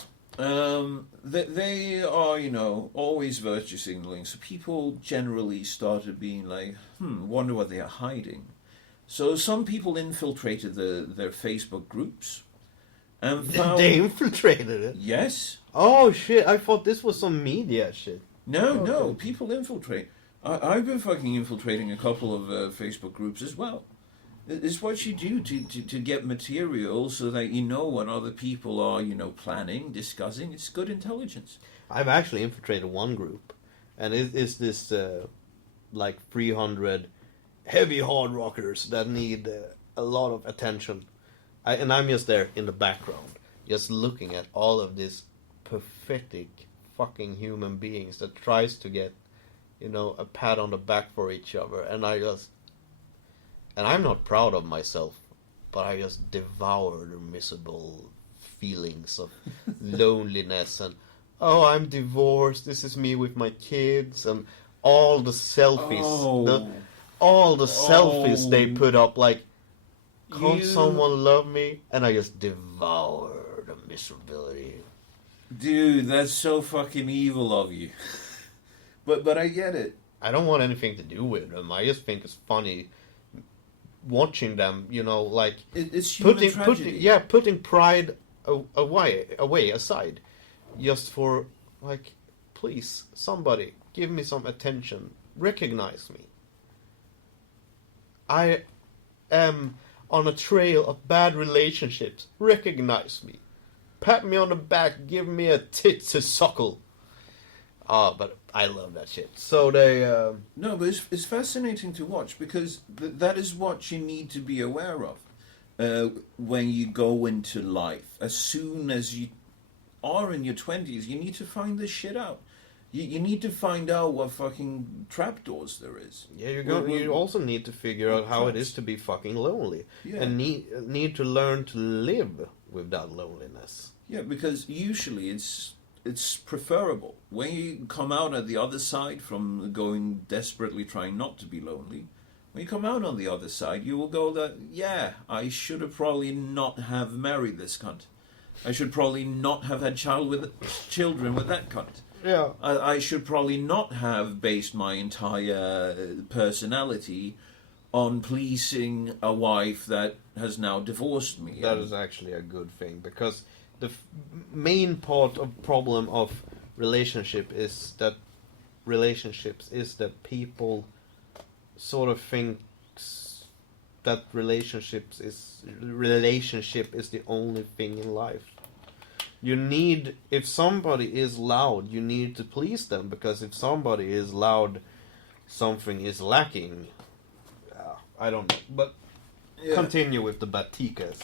They are, you know, always virtue signaling. So people generally started being like, wonder what they are hiding. So some people infiltrated their Facebook groups and found... They infiltrated it? Yes. Oh, shit. I thought this was some media shit. No, people infiltrate. I've been fucking infiltrating a couple of Facebook groups as well. It's what you do to get material so that you know what other people are, you know, planning, discussing. It's good intelligence. I've actually infiltrated one group, and it's this, like, 300 heavy hard rockers that need a lot of attention. And I'm just there in the background, just looking at all of these pathetic fucking human beings that tries to get, you know, a pat on the back for each other, and I'm not proud of myself, but I just devour the miserable feelings of loneliness and, oh, I'm divorced, this is me with my kids, and all the selfies, selfies they put up, like, can't someone love me? And I just devour the miserability. Dude, that's so fucking evil of you. But I get it. I don't want anything to do with them. I just think it's funny watching them, you know, like it's human tragedy. Putting pride away aside, just for, like, please, somebody give me some attention, recognize me. I am on a trail of bad relationships. Recognize me, pat me on the back, give me a tit to suckle. But I love that shit. So they... No, but it's fascinating to watch, because that is what you need to be aware of when you go into life. As soon as you are in your 20s, you need to find this shit out. You need to find out what fucking trapdoors there is. Yeah, you also need to figure out how it is to be fucking lonely. Yeah. And need to learn to live with that loneliness. Yeah, because usually it's preferable. When you come out at the other side from going desperately trying not to be lonely, when you come out on the other side, you will go that, yeah, I should have probably not have married this cunt. I should probably not have had children with that cunt. Yeah. I should probably not have based my entire personality on pleasing a wife that has now divorced me. That is actually a good thing, because the main part of problem of relationships is that people sort of thinks that relationship is the only thing in life. If somebody is loud, you need to please them, because if somebody is loud, something is lacking. I don't know, but continue with the batikas,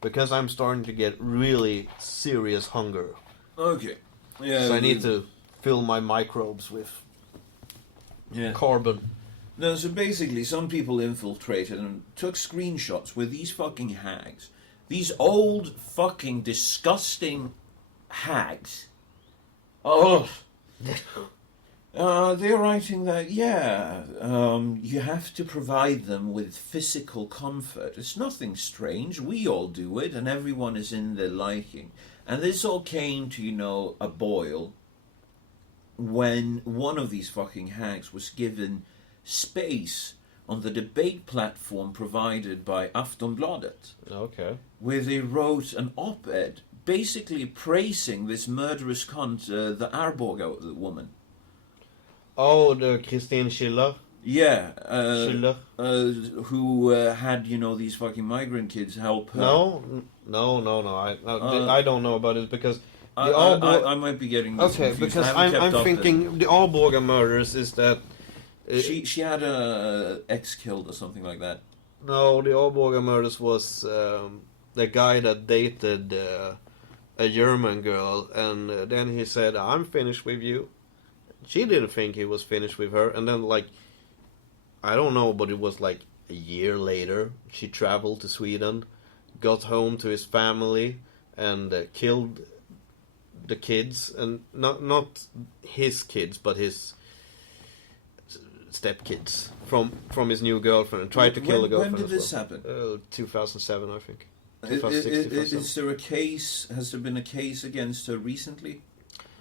because I'm starting to get really serious hunger. Okay. Yeah. So I need to fill my microbes with carbon. No, so basically, some people infiltrated and took screenshots with these fucking hags. These old fucking disgusting hags. Oh. They're writing that, you have to provide them with physical comfort. It's nothing strange. We all do it, and everyone is in their liking. And this all came to, a boil when one of these fucking hags was given space on the debate platform provided by Aftonbladet. Okay. Where they wrote an op-ed basically praising this murderous cunt, the Arboga woman. Oh, the Christine Schiller? Yeah. Schiller? Who had, these fucking migrant kids help her. No. I don't know about it, because I might be getting this confused. Because I'm thinking the Arboga murders is that... She had a ex killed or something like that. No, the Arboga murders was the guy that dated a German girl, and then he said, "I'm finished with you." She didn't think he was finished with her, and then I don't know, but it was a year later, she traveled to Sweden, got home to his family, and killed the kids, and not his kids, but his stepkids from his new girlfriend, and tried to kill the girlfriend. When did this happen? 2007, I think. Is there a case? Has there been a case against her recently?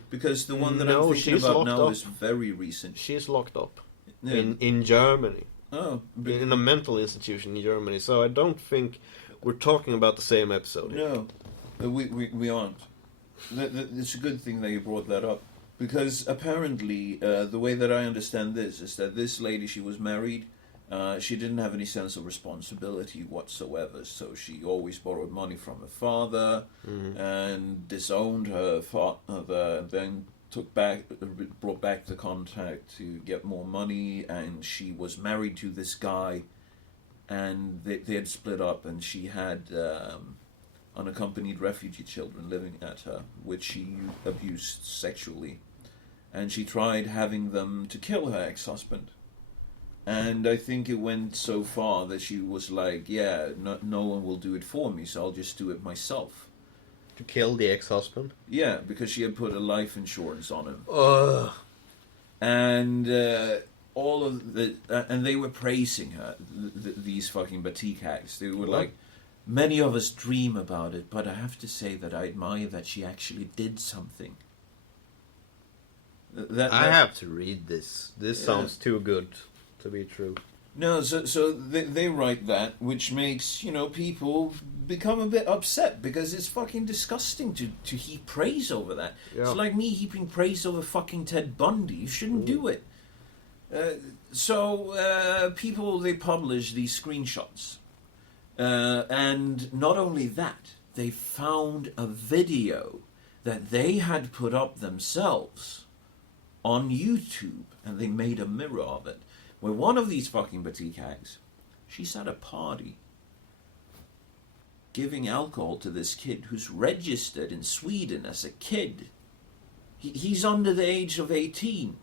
Because the one that I'm thinking about now is very recent. She's locked up in Germany. Oh, in a mental institution in Germany. So I don't think we're talking about the same episode. No, we aren't. It's a good thing that you brought that up. Because apparently, the way that I understand this is that this lady, she was married, she didn't have any sense of responsibility whatsoever, so she always borrowed money from her father, and disowned her father, and then brought back the contact to get more money, and she was married to this guy, and they had split up, and she had unaccompanied refugee children living at her, which she abused sexually. And she tried having them to kill her ex-husband. And I think it went so far that she was like, no one will do it for me, so I'll just do it myself. To kill the ex-husband? Yeah, because she had put a life insurance on him. Ugh. And all of and they were praising her, these fucking batik hags. They were like, many of us dream about it, but I have to say that I admire that she actually did something. I have to read this. This sounds too good to be true. No, so they write that, which makes, people become a bit upset, because it's fucking disgusting to heap praise over that. Yeah. It's like me heaping praise over fucking Ted Bundy. You shouldn't do it. So people, they publish these screenshots. And not only that, they found a video that they had put up themselves on YouTube, and they made a mirror of it, where one of these fucking batik hags, she's at a party giving alcohol to this kid who's registered in Sweden as a kid. He's under the age of 18.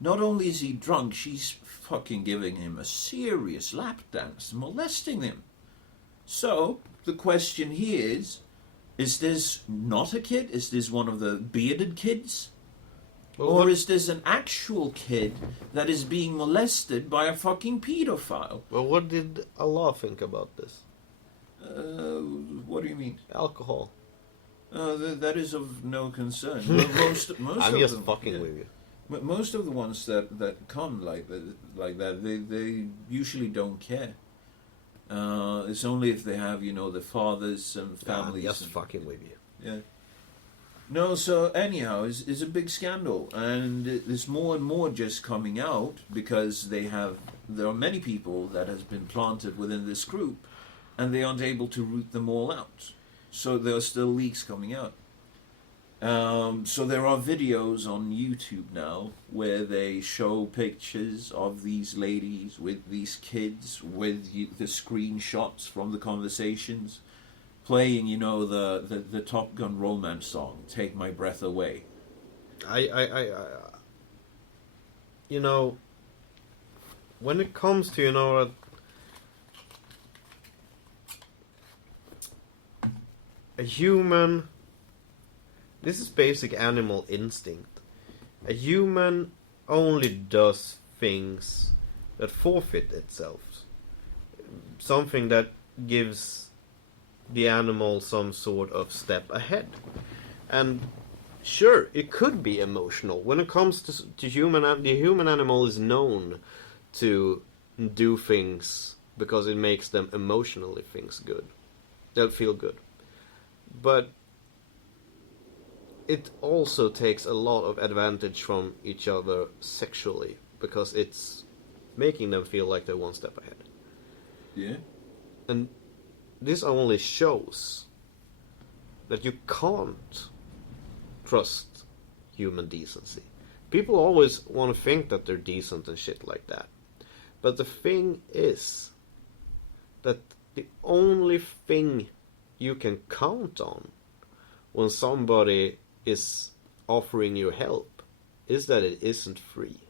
Not only is he drunk, she's fucking giving him a serious lap dance, molesting him. So, the question here is this not a kid? Is this one of the bearded kids? Or is this an actual kid that is being molested by a fucking pedophile? Well, what did Allah think about this? What do you mean? Alcohol. That is of no concern. Most I'm just fucking with you. But most of the ones that come like that, they usually don't care. It's only if they have, the fathers and families. Just and, fucking with you. Yeah. No, so anyhow, it's a big scandal, and there's more and more just coming out because there are many people that has been planted within this group, and they aren't able to root them all out. So there are still leaks coming out. So there are videos on YouTube now where they show pictures of these ladies with these kids with the screenshots from the conversations, playing, the Top Gun romance song, "Take My Breath Away." When it comes to, a human, this is basic animal instinct. A human only does things that forfeit itself. Something that gives the animal some sort of step ahead. And sure, it could be emotional. When it comes to the human animal is known to do things because it makes them emotionally they'll feel good. But it also takes a lot of advantage from each other sexually because it's making them feel like they're one step ahead. Yeah. And this only shows that you can't trust human decency. People always want to think that they're decent and shit like that. But the thing is that the only thing you can count on when somebody is offering you help is that it isn't free.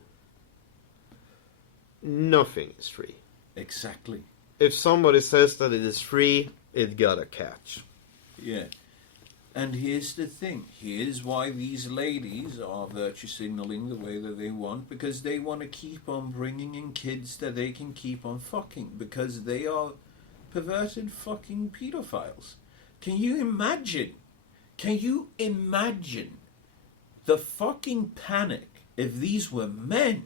Nothing is free. Exactly. If somebody says that it is free, it got a catch. Yeah. And here's the thing. Here's why these ladies are virtue signaling the way that they want, because they want to keep on bringing in kids that they can keep on fucking, because they are perverted fucking pedophiles. Can you imagine? Can you imagine the fucking panic if these were men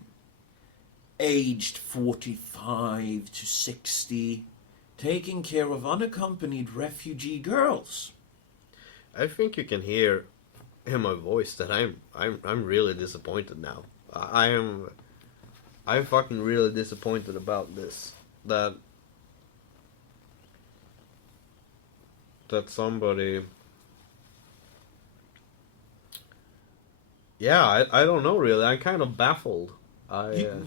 aged 45 to 60 taking care of unaccompanied refugee girls? I think you can hear in my voice that I'm really disappointed now. I'm fucking really disappointed about this. That somebody. Yeah, I don't know really. I'm kind of baffled.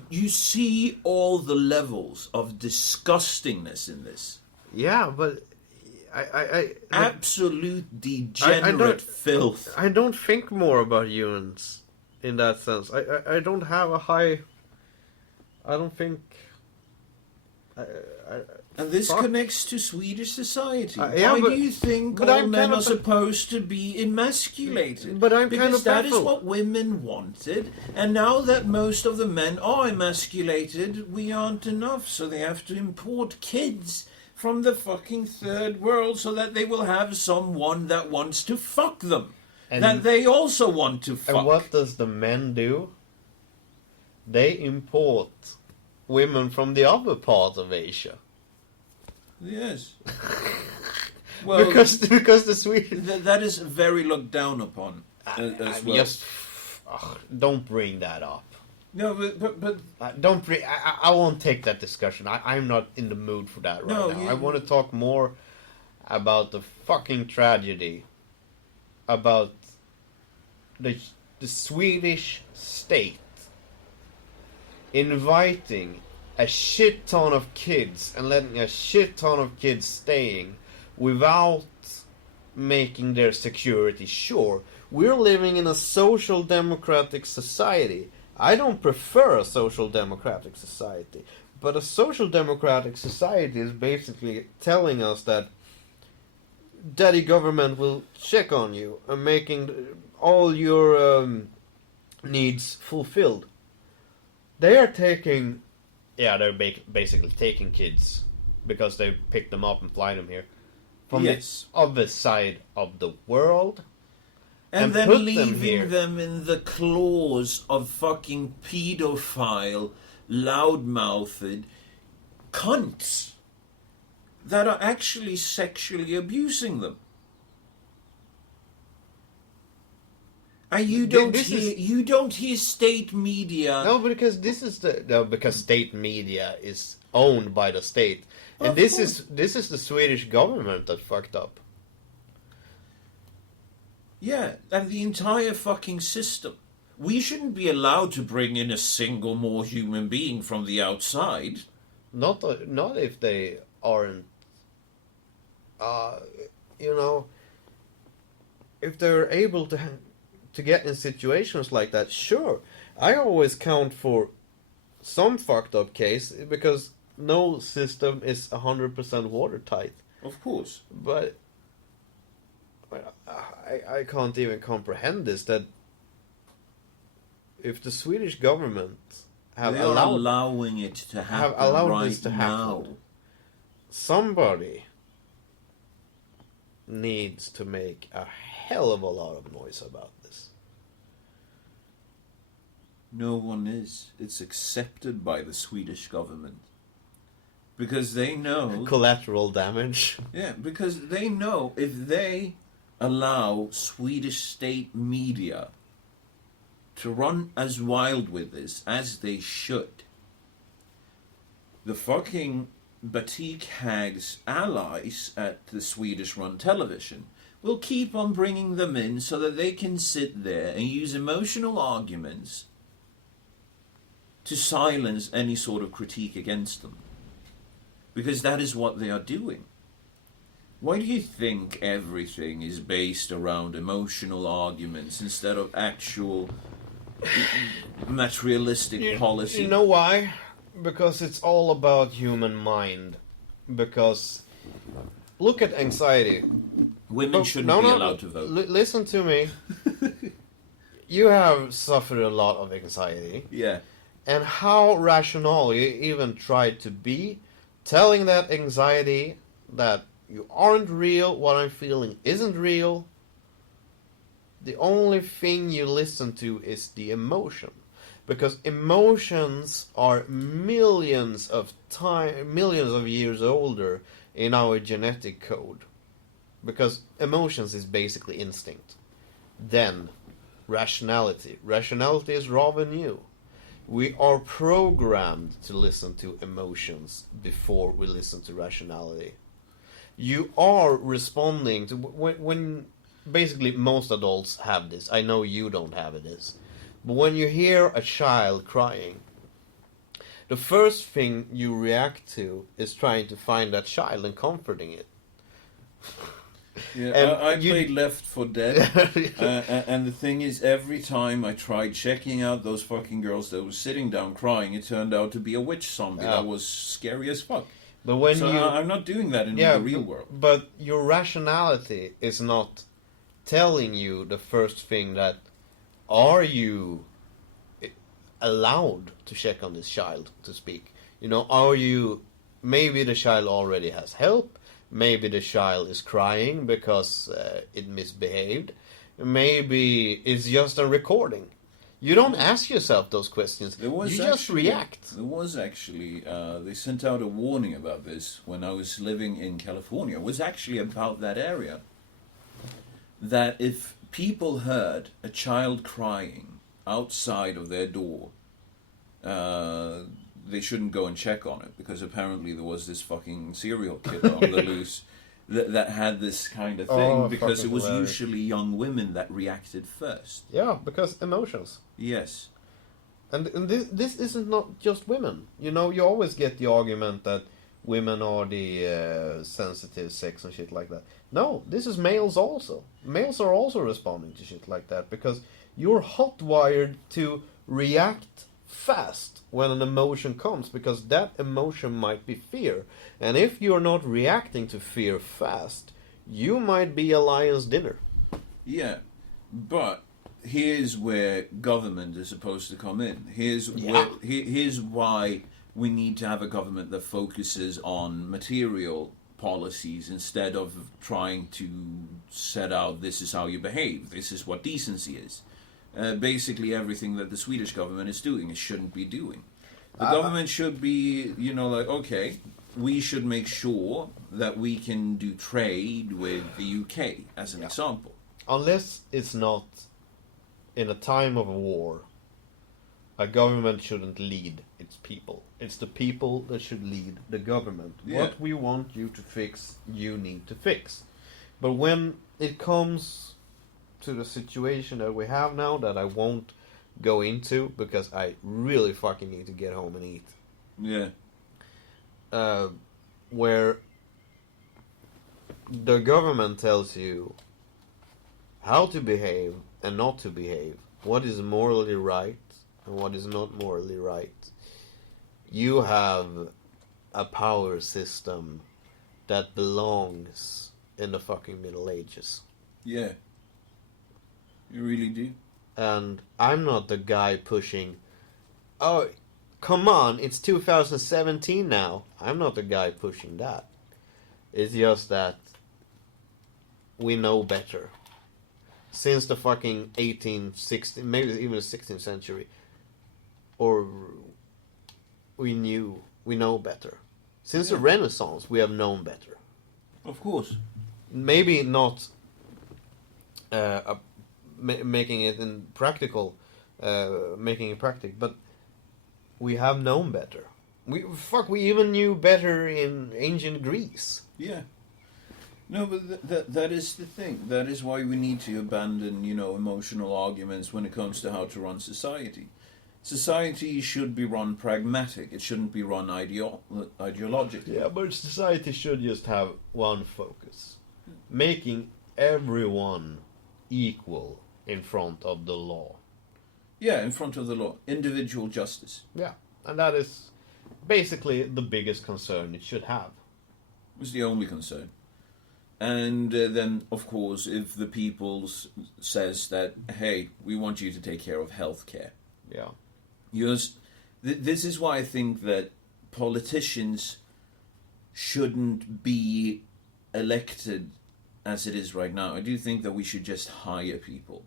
You see all the levels of disgustingness in this. Yeah, but absolute degenerate filth. I don't think more about humans in that sense. I don't have a high. I don't think. And this connects to Swedish society. Yeah, Why do you think all men are supposed to be emasculated? But I'm because kind of that is baffled. what women wanted, and now that most of the men are emasculated, we aren't enough, so they have to import kids from the fucking third world so that they will have someone that wants to fuck them. And that they also want to fuck. And what does the men do? They import women from the other part of Asia. Yes. Well, because the Swedish... that is very looked down upon as well. Just... don't bring that up. No, but don't bring... I won't take that discussion. I'm not in the mood for that right now. I want to talk more about the fucking tragedy about the Swedish state inviting a shit ton of kids and letting a shit ton of kids staying without making their security sure. We're living in a social democratic society. I don't prefer a social democratic society, but a social democratic society is basically telling us that daddy government will check on you and making all your needs fulfilled. They are taking... Yeah, they're basically taking kids because they pick them up and fly them here from the other side of the world And then put them leaving here. them in the claws of fucking pedophile, loudmouthed cunts that are actually sexually abusing them. And you don't hear state media. No, because because state media is owned by the state, and this is the Swedish government that fucked up. Yeah, and the entire fucking system. We shouldn't be allowed to bring in a single more human being from the outside. Not if they aren't, if they're able to get in situations like that. Sure, I always count for some fucked up case because no system is 100% watertight. Of course. But I can't even comprehend this, that if the Swedish government have allowing it to happen right now. Somebody needs to make a hell of a lot of noise about this. No one is. It's accepted by the Swedish government. Because they know... Collateral damage. Yeah, because they know if they allow Swedish state media to run as wild with this as they should, the fucking batik hags allies at the Swedish-run television will keep on bringing them in so that they can sit there and use emotional arguments to silence any sort of critique against them. Because that is what they are doing. Why do you think everything is based around emotional arguments instead of actual materialistic policy? You know why? Because it's all about human mind. Because look at anxiety. Women shouldn't be allowed to vote. Listen to me. You have suffered a lot of anxiety. Yeah. And how rational you even tried to be, telling that anxiety that you aren't real, what I'm feeling isn't real. The only thing you listen to is the emotion. Because emotions are millions of years older in our genetic code. Because emotions is basically instinct. Then, rationality. Rationality is rather new. We are programmed to listen to emotions before we listen to rationality. You are responding to when basically most adults have this. I know you don't have this. But when you hear a child crying, the first thing you react to is trying to find that child and comforting it. Yeah, I played Left 4 Dead, and the thing is, every time I tried checking out those fucking girls that were sitting down crying, it turned out to be a witch zombie that was scary as fuck. But when I'm not doing that in the real world. But your rationality is not telling you the first thing that, are you allowed to check on this child to speak? Are you, maybe the child already has help. Maybe the child is crying because it misbehaved. Maybe it's just a recording. You don't ask yourself those questions. You just react. There was actually, they sent out a warning about this when I was living in California. It was actually about that area. That if people heard a child crying outside of their door, they shouldn't go and check on it, because apparently there was this fucking serial killer on the loose that had this kind of thing, because it was usually young women that reacted first. Yeah, because emotions. Yes. And this isn't not just women. You always get the argument that women are the sensitive sex and shit like that. No, this is males also. Males are also responding to shit like that, because you're hot-wired to react fast when an emotion comes, because that emotion might be fear. And if you're not reacting to fear fast, you might be a lion's dinner. Yeah, but here's where government is supposed to come in. Here's why we need to have a government that focuses on material policies instead of trying to set out this is how you behave, this is what decency is. Basically everything that the Swedish government is doing, it shouldn't be doing. The government should be, like, okay, we should make sure that we can do trade with the UK, as an example. Unless it's not in a time of a war, a government shouldn't lead its people. It's the people that should lead the government. Yeah. What we want you to fix, you need to fix. But when it comes to the situation that we have now, that I won't go into because I really fucking need to get home and eat. Yeah. Where the government tells you how to behave and not to behave, what is morally right and what is not morally right. You have a power system that belongs in the fucking Middle Ages. Yeah. You really do. And I'm not the guy pushing, oh, come on, it's 2017 now. I'm not the guy pushing that. It's just that we know better. Since the fucking 18th, 16th, maybe even the 16th century, or we know better. Since the Renaissance, we have known better. Of course. Maybe not making it in practical, making it practical, but we have known better. We even knew better in ancient Greece. Yeah. No, but that is the thing. That is why we need to abandon, emotional arguments when it comes to how to run society. Society should be run pragmatic. It shouldn't be run ideologically. Yeah, but society should just have one focus. Making everyone equal in front of the law. Yeah, in front of the law. Individual justice. Yeah, and that is basically the biggest concern it should have. It's the only concern. And then, of course, if the people says that, hey, we want you to take care of healthcare. Yeah. This is why I think that politicians shouldn't be elected as it is right now. I do think that we should just hire people.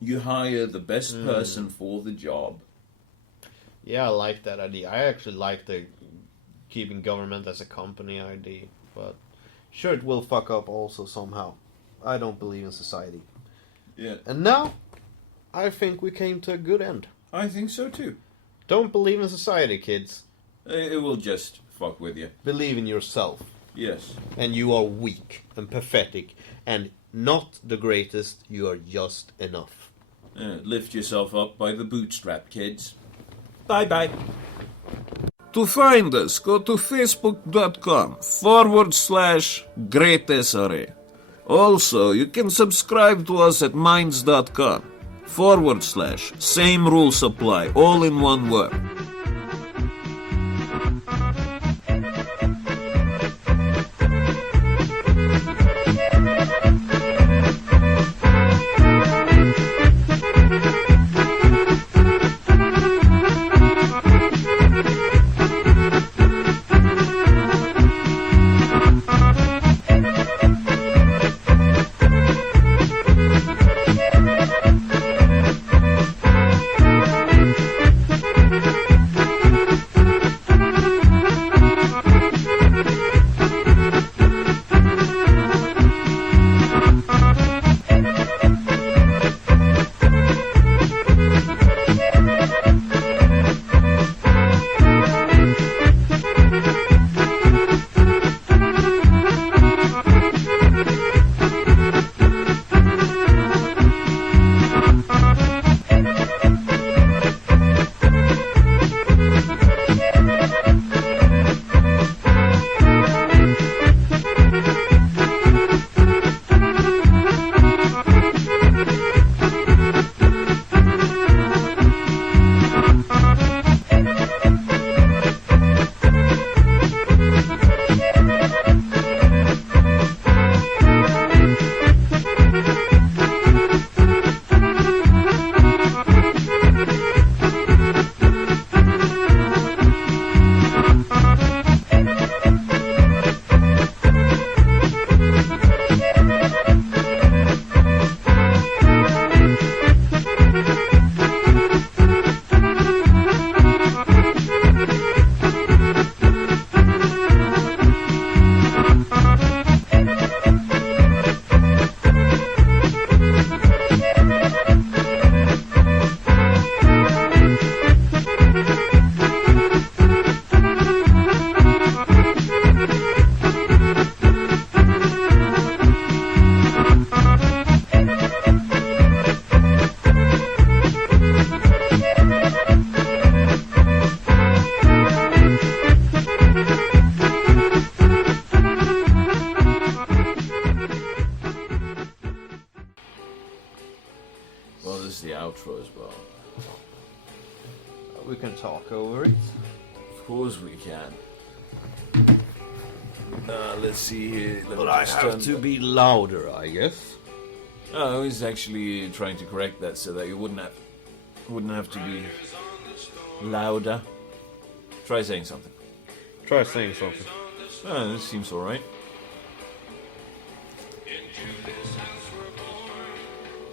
You hire the best person for the job. Yeah, I like that idea. I actually like the keeping government as a company idea, but sure, it will fuck up also somehow. I don't believe in society. Yeah. And now, I think we came to a good end. I think so too. Don't believe in society, kids. It will just fuck with you. Believe in yourself. Yes. And you are weak and pathetic and not the greatest, you are just enough. Lift yourself up by the bootstrap, kids. Bye-bye. To find us, go to facebook.com/GreatSRA. Also, you can subscribe to us at minds.com/same rules apply, all in one word. outro as well. We can talk over it. Of course we can. Let's see here. Let me But I just have turn to the- be louder, I guess. I was actually trying to correct that so that you wouldn't have to be louder. Try saying something. Try saying something. Oh, this seems alright.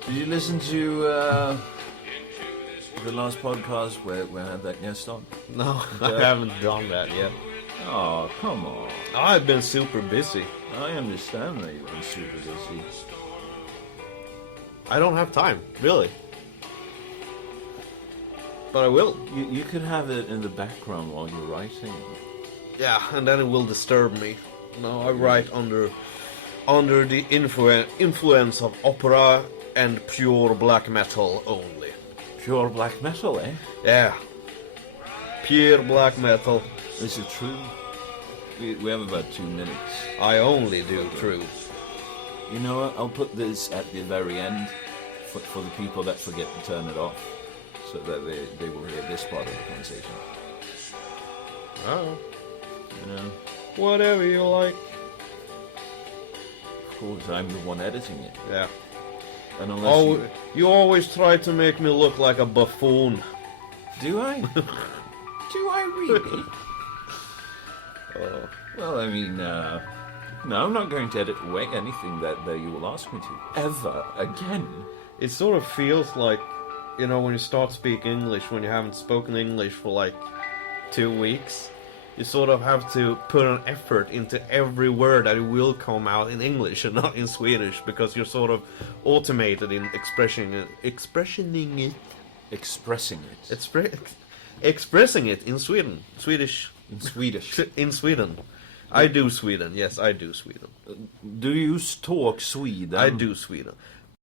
Did you listen to the last podcast where we had that guest on? No, I haven't done that yet. Oh, come on. I've been super busy. I understand that you've been super busy. I don't have time, really. But I will. You could have it in the background while you're writing. Yeah, and then it will disturb me. No, I write under the influence of opera and pure black metal only. Pure black metal, eh? Yeah. Pure black metal. Is it true? We have about 2 minutes. I only do true. You know what? I'll put this at the very end for the people that forget to turn it off, so that they will hear this part of the conversation. Oh. You know? Whatever you like. Of course, I'm the one editing it. Yeah. And unless Oh, you always try to make me look like a buffoon. Do I? Do I really? Well, I mean, no, I'm not going to edit away anything that you will ask me to. Ever again. It sort of feels like, you know, when you start speaking English, when you haven't spoken English for like 2 weeks, you sort of have to put an effort into every word that will come out in English and not in Swedish, because you're sort of automated in expressing it. Expressing it. Expressing it in Swedish. In Swedish. In Sweden. I do Sweden. Yes, I do Sweden. Do you talk Sweden? I do Sweden.